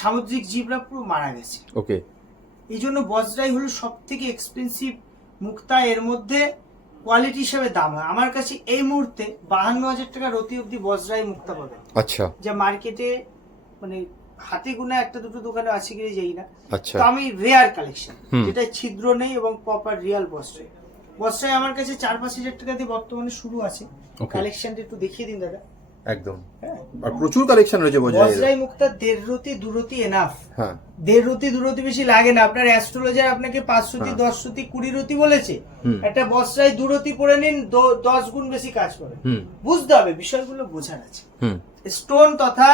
সামুদ্রিক জীবরা পুরো মারা গেছে। ওকে। এই জন্য বজরাই হলো সব থেকে এক্সপেন্সিভ মুক্তা। এর মধ্যে কোয়ালিটি হিসাবে দাম হয়। আমার কাছে এই মুহূর্তে 52,000 টাকা রতি অব্দি বজরাই মুক্তা পাবেন। আচ্ছা। যা মার্কেটে মানে হাতে গোনা একটা দুটো দোকানে আছে কিনা যাই না। আচ্ছা। তো আমি রেয়ার কালেকশন, যেটা ছিদ্র নেই এবং প্রপার রিয়াল বজরাই, বস্ত্রায় আমার কাছে 4-5 হাজার টাকা দিয়ে বর্তমানে শুরু আছে। Okay. কালেকশনটা একটু দেখিয়ে দিন দাদা। একদম, হ্যাঁ, আর প্রচুর কালেকশন রয়েছে বোঝা যায়। বস্ত্রায় মুক্তা 1.5 রতি 2 রতি এনাফ। হ্যাঁ 1.5 রতি 2 রতি বেশি লাগে না। আপনার অ্যাস্ট্রোলজার আপনাকে 5 রতি 10 রতি 20 রতি বলেছে, একটা বস্ত্রায় 2 রতি পরে নিন, 10 গুণ বেশি কাজ করে। বুঝতে হবে, বিষয়গুলো বোঝার আছে। স্টোন তথা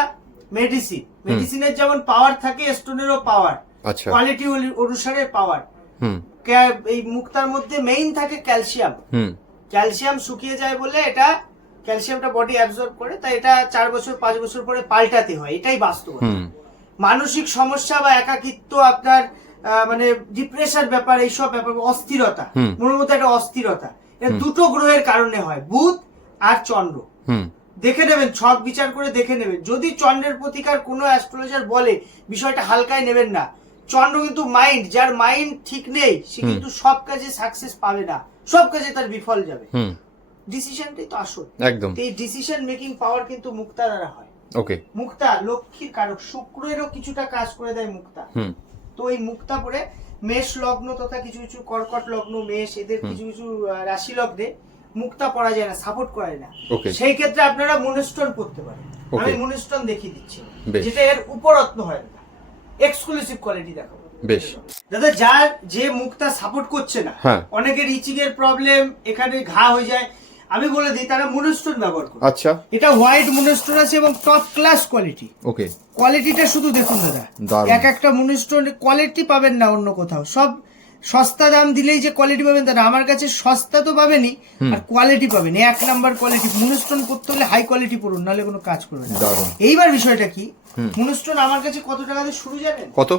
মেডিসিনের যেমন পাওয়ার থাকে, স্টোনেরও পাওয়ার, আচ্ছা কোয়ালিটি অনুসারে পাওয়ার। এই মুক্তার মধ্যে মেইন থাকে ক্যালসিয়াম। ক্যালসিয়াম শুকিয়ে যায় বলে এটা, ক্যালসিয়ামটা বডি অ্যাবজর্ব করে, তাই এটা 4 বছর 5 বছর পরে পাল্টাতে হয়, এটাই বাস্তবতা। মানসিক সমস্যা বা একাকিত্ব, আপনার মানে ডিপ্রেশন ব্যাপার, এইসব ব্যাপার, অস্থিরতা, মনের মধ্যে একটা অস্থিরতা, এটা দুটো গ্রহের কারণে হয়, বুধ আর চন্দ্র। দেখে নেবেন, ছক বিচার করে দেখে নেবেন। যদি চন্দ্রের প্রতিকার কোনো অ্যাস্ট্রোলজার বলে, বিষয়টা হালকায় নেবেন না। চন্দ্র কিন্তু মাইন্ড, যার মাইন্ড ঠিক নেই সে কিন্তু সব কাজে সাকসেস পাবে না, সব কাজে তার বিফল যাবে। ডিসিশনটাই তো আসল। একদম, এই ডিসিশন মেকিং পাওয়ার কিন্তু মুক্তা দ্বারা হয়। ওকে, মুক্তা লক্ষ্মীর কারক, শুক্রেরও কিছুটা কাজ করে দেয় মুক্তা। তো এই মুক্তা পরে মেষ লগ্ন তথা কিছু কিছু কর্কট লগ্ন, মেষ, এদের কিছু কিছু রাশি লগ্নে মুক্তা পড়া যায় না, সাপোর্ট করে না। সেই ক্ষেত্রে আপনারা মুনস্টোন পড়তে পারেন। আমি মুনস্টোন দেখিয়ে দিচ্ছি, যেটা এর উপরত্ন হয় না, এক্সক্লুসিভ কোয়ালিটি দেখাবো। বেশ দাদা, যার যে মুক্তা সাপোর্ট করছে না, অনেকের ইচিং এর প্রবলেম, এখানে ঘা হয়ে যায়, আমি বলে দিই তারা মুনস্টোন ব্যবহার করে। আচ্ছা, এটা হোয়াইট মুনস্টোন আছে এবং টপ ক্লাস কোয়ালিটি। ওকে, কোয়ালিটিটা শুধু দেখুন দাদা, এক একটা মুনস্টোন কোয়ালিটি পাবেন না অন্য কোথাও। সব সস্তা দাম দিলেই যে কোয়ালিটি পাবেন তা না, আমার কাছে সস্তা তো পাবেনই, আর কোয়ালিটি পাবেন 1 নাম্বার কোয়ালিটি। মুনস্টোন করতে হলে হাই কোয়ালিটি পড়ুন, নাহলে কোনো কাজ করবে না। এইবার বিষয়টা কি, মুনস্টোন আমার কাছে কত টাকা দিয়ে শুরু জানেন? কত?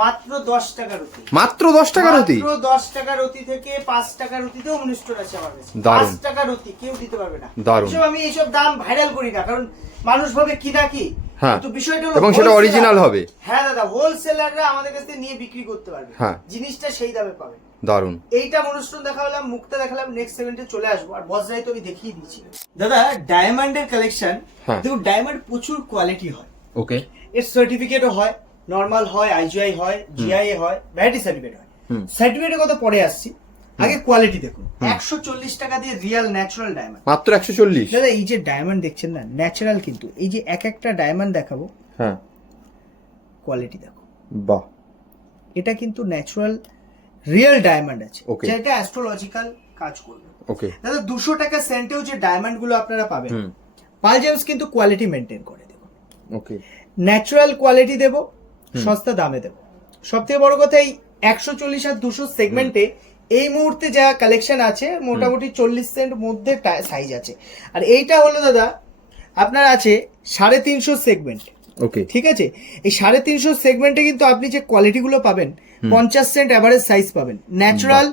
মাত্র 10 টাকা রতি। মাত্র 10 টাকা রতি? মাত্র 10 টাকা রতি থেকে 5 টাকা রতিতেও মুনস্টোন আছে আমার কাছে। 5 টাকা রতি কেউ দিতে পারবে না। এসব আমি এইসব দাম ভাইরাল করি না, কারণ মানুষ ভাবে কিনা কি, কিন্তু বিষয়টা হলো এবং সেটা অরিজিনাল হবে। হ্যাঁ দাদা, হোলসেলাররা আমাদের কাছে নিয়ে বিক্রি করতে পারবে, জিনিসটা সেই দামে পাবে। দারুন। এইটা মুনস্টোন দেখালাম, মুক্তা দেখালাম, নেক্সট সেগমেন্টে চলে আসবো। আর বজ্রাই তো আমি দেখিয়ে দিয়েছি দাদা। ডায়মন্ডের কালেকশন দেখুন, ডায়মন্ড প্রচুর কোয়ালিটি হয়। ওকে, এর সার্টিফিকেটও হয়, নরমাল হয়, আইজিআই হয়, জিআইএ হয়, ভ্যারাইটি সার্টিফিকেট হয়। সার্টিফিকেটের কথা পরে আসছি, আগে কোয়ালিটি দেখুন। 140 টাকা দিয়ে রিয়েল ন্যাচারাল ডায়মন্ড, মাত্র 140। দাদা এই যে ডায়মন্ড দেখছেন না, ন্যাচারাল, কিন্তু এই যে এক একটা ডায়মন্ড দেখাবো, হ্যাঁ কোয়ালিটি দেখো, বাহ, এটা কিন্তু ন্যাচারাল রিয়েল ডায়মন্ড আছে, যেটা অ্যাস্ট্রোলজিক্যাল কাজ করবে। ওকে দাদা, 200 টাকা সেন্টেও যে ডায়মন্ড গুলো আপনারা পাবেন, পাল জেমস কিন্তু কোয়ালিটি মেনটেন করে। দেখুন, ওকে, ন্যাচারাল কোয়ালিটি দেবো, সস্তা দামে দেবো। সবথেকে বড় কথা, এই 140 আর 200 সেগমেন্টে এই মুহূর্তে যা কালেকশন আছে, মোটামুটি 40 সেন্ট মধ্যে সাইজ আছে। আর এইটা হলো দাদা আপনার আছে 350 সেগমেন্ট। ওকে, ঠিক আছে, এই 350 সেগমেন্টে কিন্তু আপনি যে কোয়ালিটি গুলো পাবেন, 50 সেন্ট এভারেজ সাইজ পাবেন। ন্যাচারাল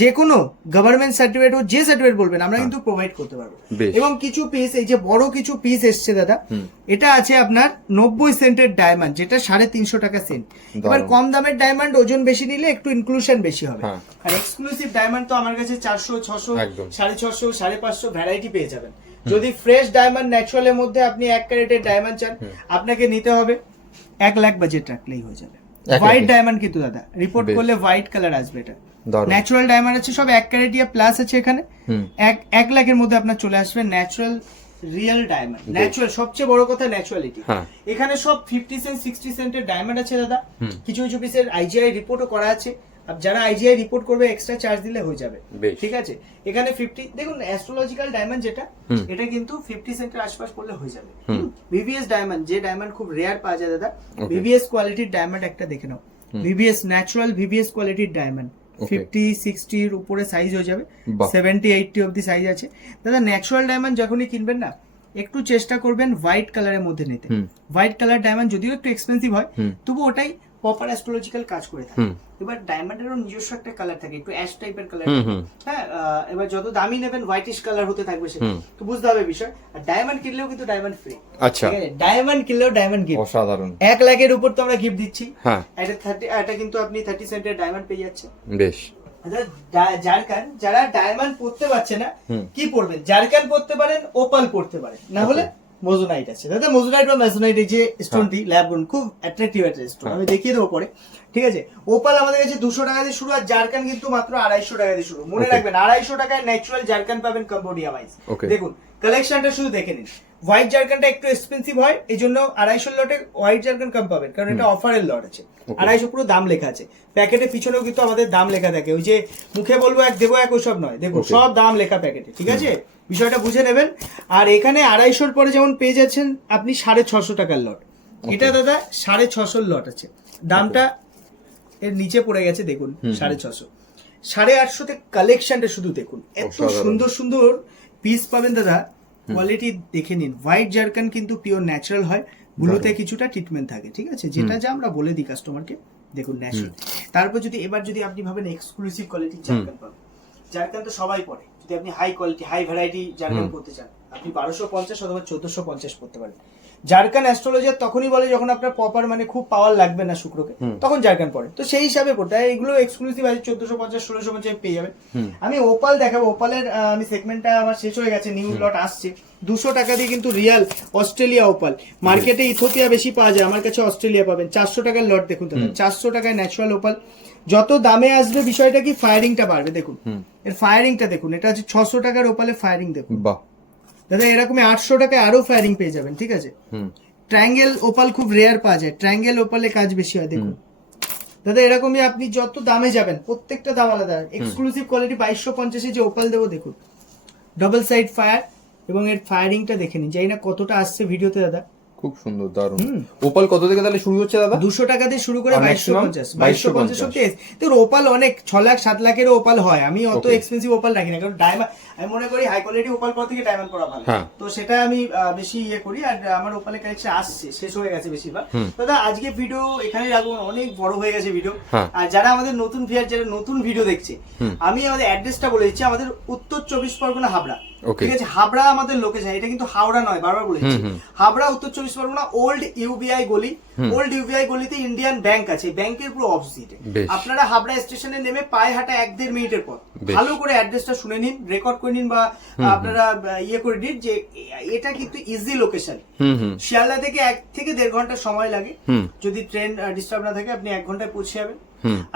যে কোনো গভর্নমেন্ট সার্টিফিকেট ও যে সার্টিফিকেট বলবেন আমরা কিন্তু প্রোভাইড করতে পারবো। এবং কিছু পিস, এই যে বড় কিছু পিস এসছে দাদা, এটা আছে আপনার 90 সেন্টের ডায়মন্ড, যেটা 350 টাকা সেন্ট। এবার কম দামের ডায়মন্ড ওজন বেশি নিলে একটু ইনক্লুশন বেশি হবে। আর এক্সক্লুসিভ ডায়মন্ড তো আমার কাছে 400, 600, 650, 550 ভ্যারাইটি পেয়ে যাবেন। যদি ফ্রেশ ডায়মন্ড ন্যাচারালের মধ্যে আপনি 1 ক্যারেটের ডায়মন্ড চান, আপনাকে নিতে হবে 1 লাখ বাজেট রাখলেই হয়ে যাবে। হোয়াইট ডায়মন্ড কিন্তু দাদা রিপোর্ট করলে হোয়াইট কালার আসবে। এটা ন্যাচারাল ডায়মন্ড আছে, সব 1 ক্যারেটিয়া প্লাস আছে এখানে। 1 লাখের মধ্যে আপনার চলে আসবে ন্যাচারাল রিয়েল ডায়মন্ড। ন্যাচারাল, সবচেয়ে বড় কথা ন্যাচারালিটি। এখানে সব 50 সেন্ট 60 সেন্টের ডায়মন্ড আছে দাদা। কিছু কিছু পিসের আইজিআই রিপোর্টও করা আছে। যারা আইজিআই রিপোর্ট করবে এক্সট্রা চার্জ দিলে হয়ে যাবে, ঠিক আছে। এখানে 50 দেখুন, অ্যাস্ট্রোলজিক্যাল ডায়মন্ড যেটা, এটা কিন্তু 50 সেন্টের আশপাশ পড়লে হয়ে যাবে। ভিভিএস ডায়মন্ড, যে ডায়মন্ড খুব রেয়ার পাওয়া যায় দাদা, ভিভিএস কোয়ালিটির ডায়মন্ড একটা দেখে নাও। ভিভিএস ন্যাচারাল ভিভিএস কোয়ালিটির ডায়মন্ড 50-60 এর উপরে সাইজ হয়ে যাবে, 70-80 অবধি সাইজ আছে দাদা। ন্যাচারাল ডায়মন্ড যখনই কিনবেন না, একটু চেষ্টা করবেন হোয়াইট কালারের মধ্যে নিতে। হোয়াইট কালার ডায়মন্ড যদিও একটু এক্সপেন্সিভ হয়, তবু ওটাই প্রপার অ্যাস্ট্রোলজিক্যাল কাজ করে থাকে। এবার ডায়মন্ডেরও নিজস্ব একটা কালার থাকে, একটু অ্যাশ টাইপের কালার। হ্যাঁ, এবার যত দামি নেবেন হোয়াইটিশ কালার হতে থাকবে সেটা, তো বুঝতে হবে বিষয়। আর ডায়মন্ড কিনলেও কিন্তু ডায়মন্ড ফ্রি। আচ্ছা, ডায়মন্ড কিনলেও ডায়মন্ড গিফট, অসাধারণ। 1 লাখের উপর তো আমরা গিফট দিচ্ছি। হ্যাঁ, এটা কিন্তু আপনি 30 সেন্টের ডায়মন্ড পেয়ে যাচ্ছেন। বেশ, জারকান, যারা ডায়মন্ড পড়তে পারছে না কি পড়বেন, জারকান পড়তে পারেন, ওপাল পড়তে পারেন, না হলে মোজোনাইট আছে দাদা, মোজোনাইট বা মেসোনাইট এই যে স্টোনটি ল্যাব গ্রোন খুব অ্যাট্রাকটিভ একটা স্টোন, আমি দেখিয়ে দেবো পরে। ঠিক আছে, ওপাল আমাদের কাছে 200 টাকা দিয়ে শুরু, আর জারকান কিন্তু মাত্র 250 টাকা দিয়ে শুরু। মনে রাখবেন 250 টাকায় ন্যাচারাল জারকান পাবেন কম্বোডিয়া মাইস। দেখুন কালেকশনটা শুধু দেখে নিন। হোয়াইট জারকানটা একটু এক্সপেন্সিভ হয়, এই জন্য 250 লটে হোয়াইট জারকান কম পাবেন, কারণ এটা অফারের লট আছে। 250 পুরো দাম লেখা আছে, প্যাকেটের পিছনেও কিন্তু আমাদের দাম লেখা থাকে, ওই যে মুখে বলবো এক দেবো এক ওসব নয়, দেখুন সব দাম লেখা প্যাকেটে। ঠিক আছে, বিষয়টা বুঝে নেবেন। আর এখানে 250 পরে যেমন পেয়ে যাচ্ছেন আপনি 650 টাকার লট, এটা দাদা 650 লট আছে, দামটা এর নিচে পড়ে গেছে দেখুন 650, 850 কালেকশনটা শুধু দেখুন, এত সুন্দর সুন্দর পিস পাবেন দাদা। কোয়ালিটি দেখে নিন, হোয়াইট জারকান কিন্তু পিওর ন্যাচারাল হয়, গুলোতে কিছুটা ট্রিটমেন্ট থাকে। ঠিক আছে, যেটা যা আমরা বলে দিই কাস্টমারকে, দেখুন ন্যাচারাল। তারপর যদি এবার যদি আপনি ভাবেন এক্সক্লুসিভ কোয়ালিটির জারকান পাবেন, জারকান তো সবাই পরে, যদি আপনি হাই কোয়ালিটি হাই ভ্যারাইটি জারকান করতে চান, আপনি 1250 অথবা 1450 করতে পারেন। জারকান অ্যাস্ট্রোলজার তখনই বলে যখন আপনার প্রপার মানে খুব পাওয়ার লাগবে না শুক্রকে, তখন জারকান পড়ে, তো সেই হিসাবে পড়তে হয়। এগুলো এক্সক্লুসিভ আছে 1450 1650 পেয়ে যাবেন। আমি ওপাল দেখাবো, ওপালের আমি সেগমেন্টটা আমার শেষ হয়ে গেছে, নিউ লট আসছে 200 টাকা দিয়ে, কিন্তু রিয়াল অস্ট্রেলিয়া ওপাল। মার্কেটে ইথিওপিয়া বেশি পাওয়া যায়, আমার কাছে অস্ট্রেলিয়া পাবেন। 400 টাকার লট দেখুন দাদা, 400 টাকায় ন্যাচারাল ওপাল। যত দামে আসবে বিষয়টা কি, ফায়ারিংটা বাড়বে। দেখুন এর ফায়ারিংটা দেখুন, এটা হচ্ছে 600 টাকার ওপালে ফায়ারিং দেখুন। বাহ দাদা, এরকমই 800 টাকায় আরো ফায়ারিং পেয়ে যাবেন। ঠিক আছে, ট্রায়াঙ্গেল ওপাল খুব রেয়ার পাওয়া যায়, ট্রায়াঙ্গেল ওপালে কাজ বেশি হয়। দেখুন দাদা, এরকমই আপনি যত দামে যাবেন প্রত্যেকটা দাম আলাদা। এক্সক্লুসিভ কোয়ালিটি 2250 যে ওপাল দেবো, দেখুন ডাবল সাইড ফায়ার, এবং এর ফায়ারিংটা দেখে নিন, জানি না কতটা আসছে ভিডিওতে দাদা। খুব সুন্দর, দারুণ। ওপাল কত থেকে তাহলে শুরু হচ্ছে দাদা? 200 টাকা দিয়ে শুরু করে 2250 অব্দি। দেখুন ওপাল অনেক 6 লাখ 7 লাখেরও ওপাল হয়, আমি অত এক্সপেন্সিভ ওপাল রাখি না, কারণ ডায়মন্ড আমি মনে করি হাই কোয়ালিটি ওপাল পর থেকে ডায়মন্ড করা ভালো, তো সেটা আমি বেশি ইয়ে করি। আর আমার ওপালের কালেকশন আসছে, শেষ হয়ে গেছে বেশিরভাগ। দাদা আজকে ভিডিও এখানেই রাখবো, অনেক বড় হয়ে গেছে ভিডিও। আর যারা আমাদের নতুন ভিউয়ার, যারা নতুন ভিডিও দেখছে, আমি আমাদের অ্যাড্রেসটা বলে দিচ্ছি, আমাদের উত্তর 24 পরগনা হাবড়া। ঠিক আছে, হাবড়া আমাদের লোকেশন, এটা কিন্তু হাওড়া নয়, বারবার বলেছি, হাবড়া উত্তর 24 পরগনা, ওল্ড ইউবিআই গলি। ওল্ড ইউবিআই গলিতে ইন্ডিয়ান ব্যাংক আছে, ব্যাংকের পুরো অপোজিটে। আপনারা হাবড়া স্টেশনে নেমে পায়ে হাঁটা 1-1.5 মিনিটের পর। ভালো করে অ্যাড্রেসটা শুনে নিন, রেকর্ড করে নিন, বা আপনারা ইয়ে করে নিন যে এটা কিন্তু ইজি লোকেশন। শিয়ালদা থেকে 1 থেকে 1.5 ঘন্টা সময় লাগে, যদি ট্রেন ডিস্টার্ব না থাকে আপনি 1 ঘন্টায় পৌঁছে যাবেন।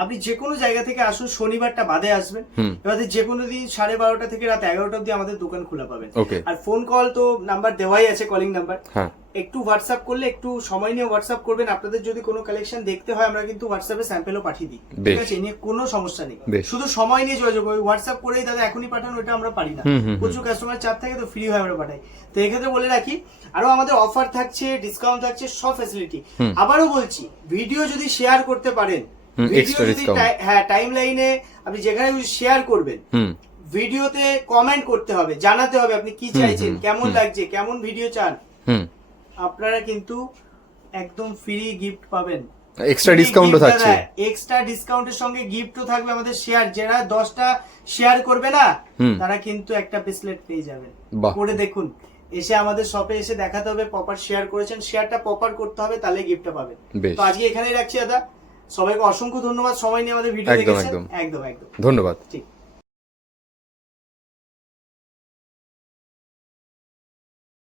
আপনি যে কোনো জায়গা থেকে আসুন, শনিবারটা বাদে আসবেন, এবার যে কোনো দিন 12:30 থেকে রাত 11টা অব্দি আমাদের দোকান খোলা পাবেন। আর ফোন কল তো নাম্বার দেওয়াই আছে, কলিং নাম্বার। একটু হোয়াটসঅ্যাপ করলে, একটু সময় নিয়ে হোয়াটসঅ্যাপ করবেন। আপনাদের যদি কোনো কালেকশন দেখতে হয়, আমরা কিন্তু হোয়াটসঅ্যাপে স্যাম্পেলও পাঠিয়ে দিই। ঠিক আছে, নিয়ে কোনো সমস্যা নেই, শুধু সময় নিয়ে যোগাযোগ। ওই হোয়াটসঅ্যাপ করেই দাদা এখনই পাঠান, ওইটা আমরা পারি না, প্রচুর কাস্টমার চাপ থাকে, তো ফ্রি হয় আমরা পাঠাই। তো এক্ষেত্রে বলে রাখি, আরো আমাদের অফার থাকছে, ডিসকাউন্ট থাকছে, সব ফ্যাসিলিটি। আবারও বলছি, ভিডিও যদি শেয়ার করতে পারেন, ভিডিও যদি টাইম লাইনে আপনি যেখানে শেয়ার করবেন, ভিডিওতে কমেন্ট করতে হবে, জানাতে হবে আপনি কি চাইছেন, কেমন লাগছে, কেমন ভিডিও চান, আপনারা কিন্তু একদম ফ্রি গিফট পাবেন। এক্সট্রা ডিসকাউন্টও থাকছে, এক্সট্রা ডিসকাউন্টের সঙ্গে গিফটও থাকবে। আমাদের শেয়ার, যারা 10টা শেয়ার করবে না, তারা কিন্তু একটা ব্রেসলেট পেয়ে যাবেন। করে দেখুন, এসে আমাদের শপে এসে দেখাতে হবে প্রপার শেয়ার করেছেন, শেয়ারটা প্রপার করতে হবে, তাহলে গিফটটা পাবেন। তো আজকে এখানেই রাখছি দাদা, সবাইকে অসংখ্য ধন্যবাদ সময় নিয়ে আমাদের ভিডিও দেখেছেন। একদম ধন্যবাদ, ঠিক।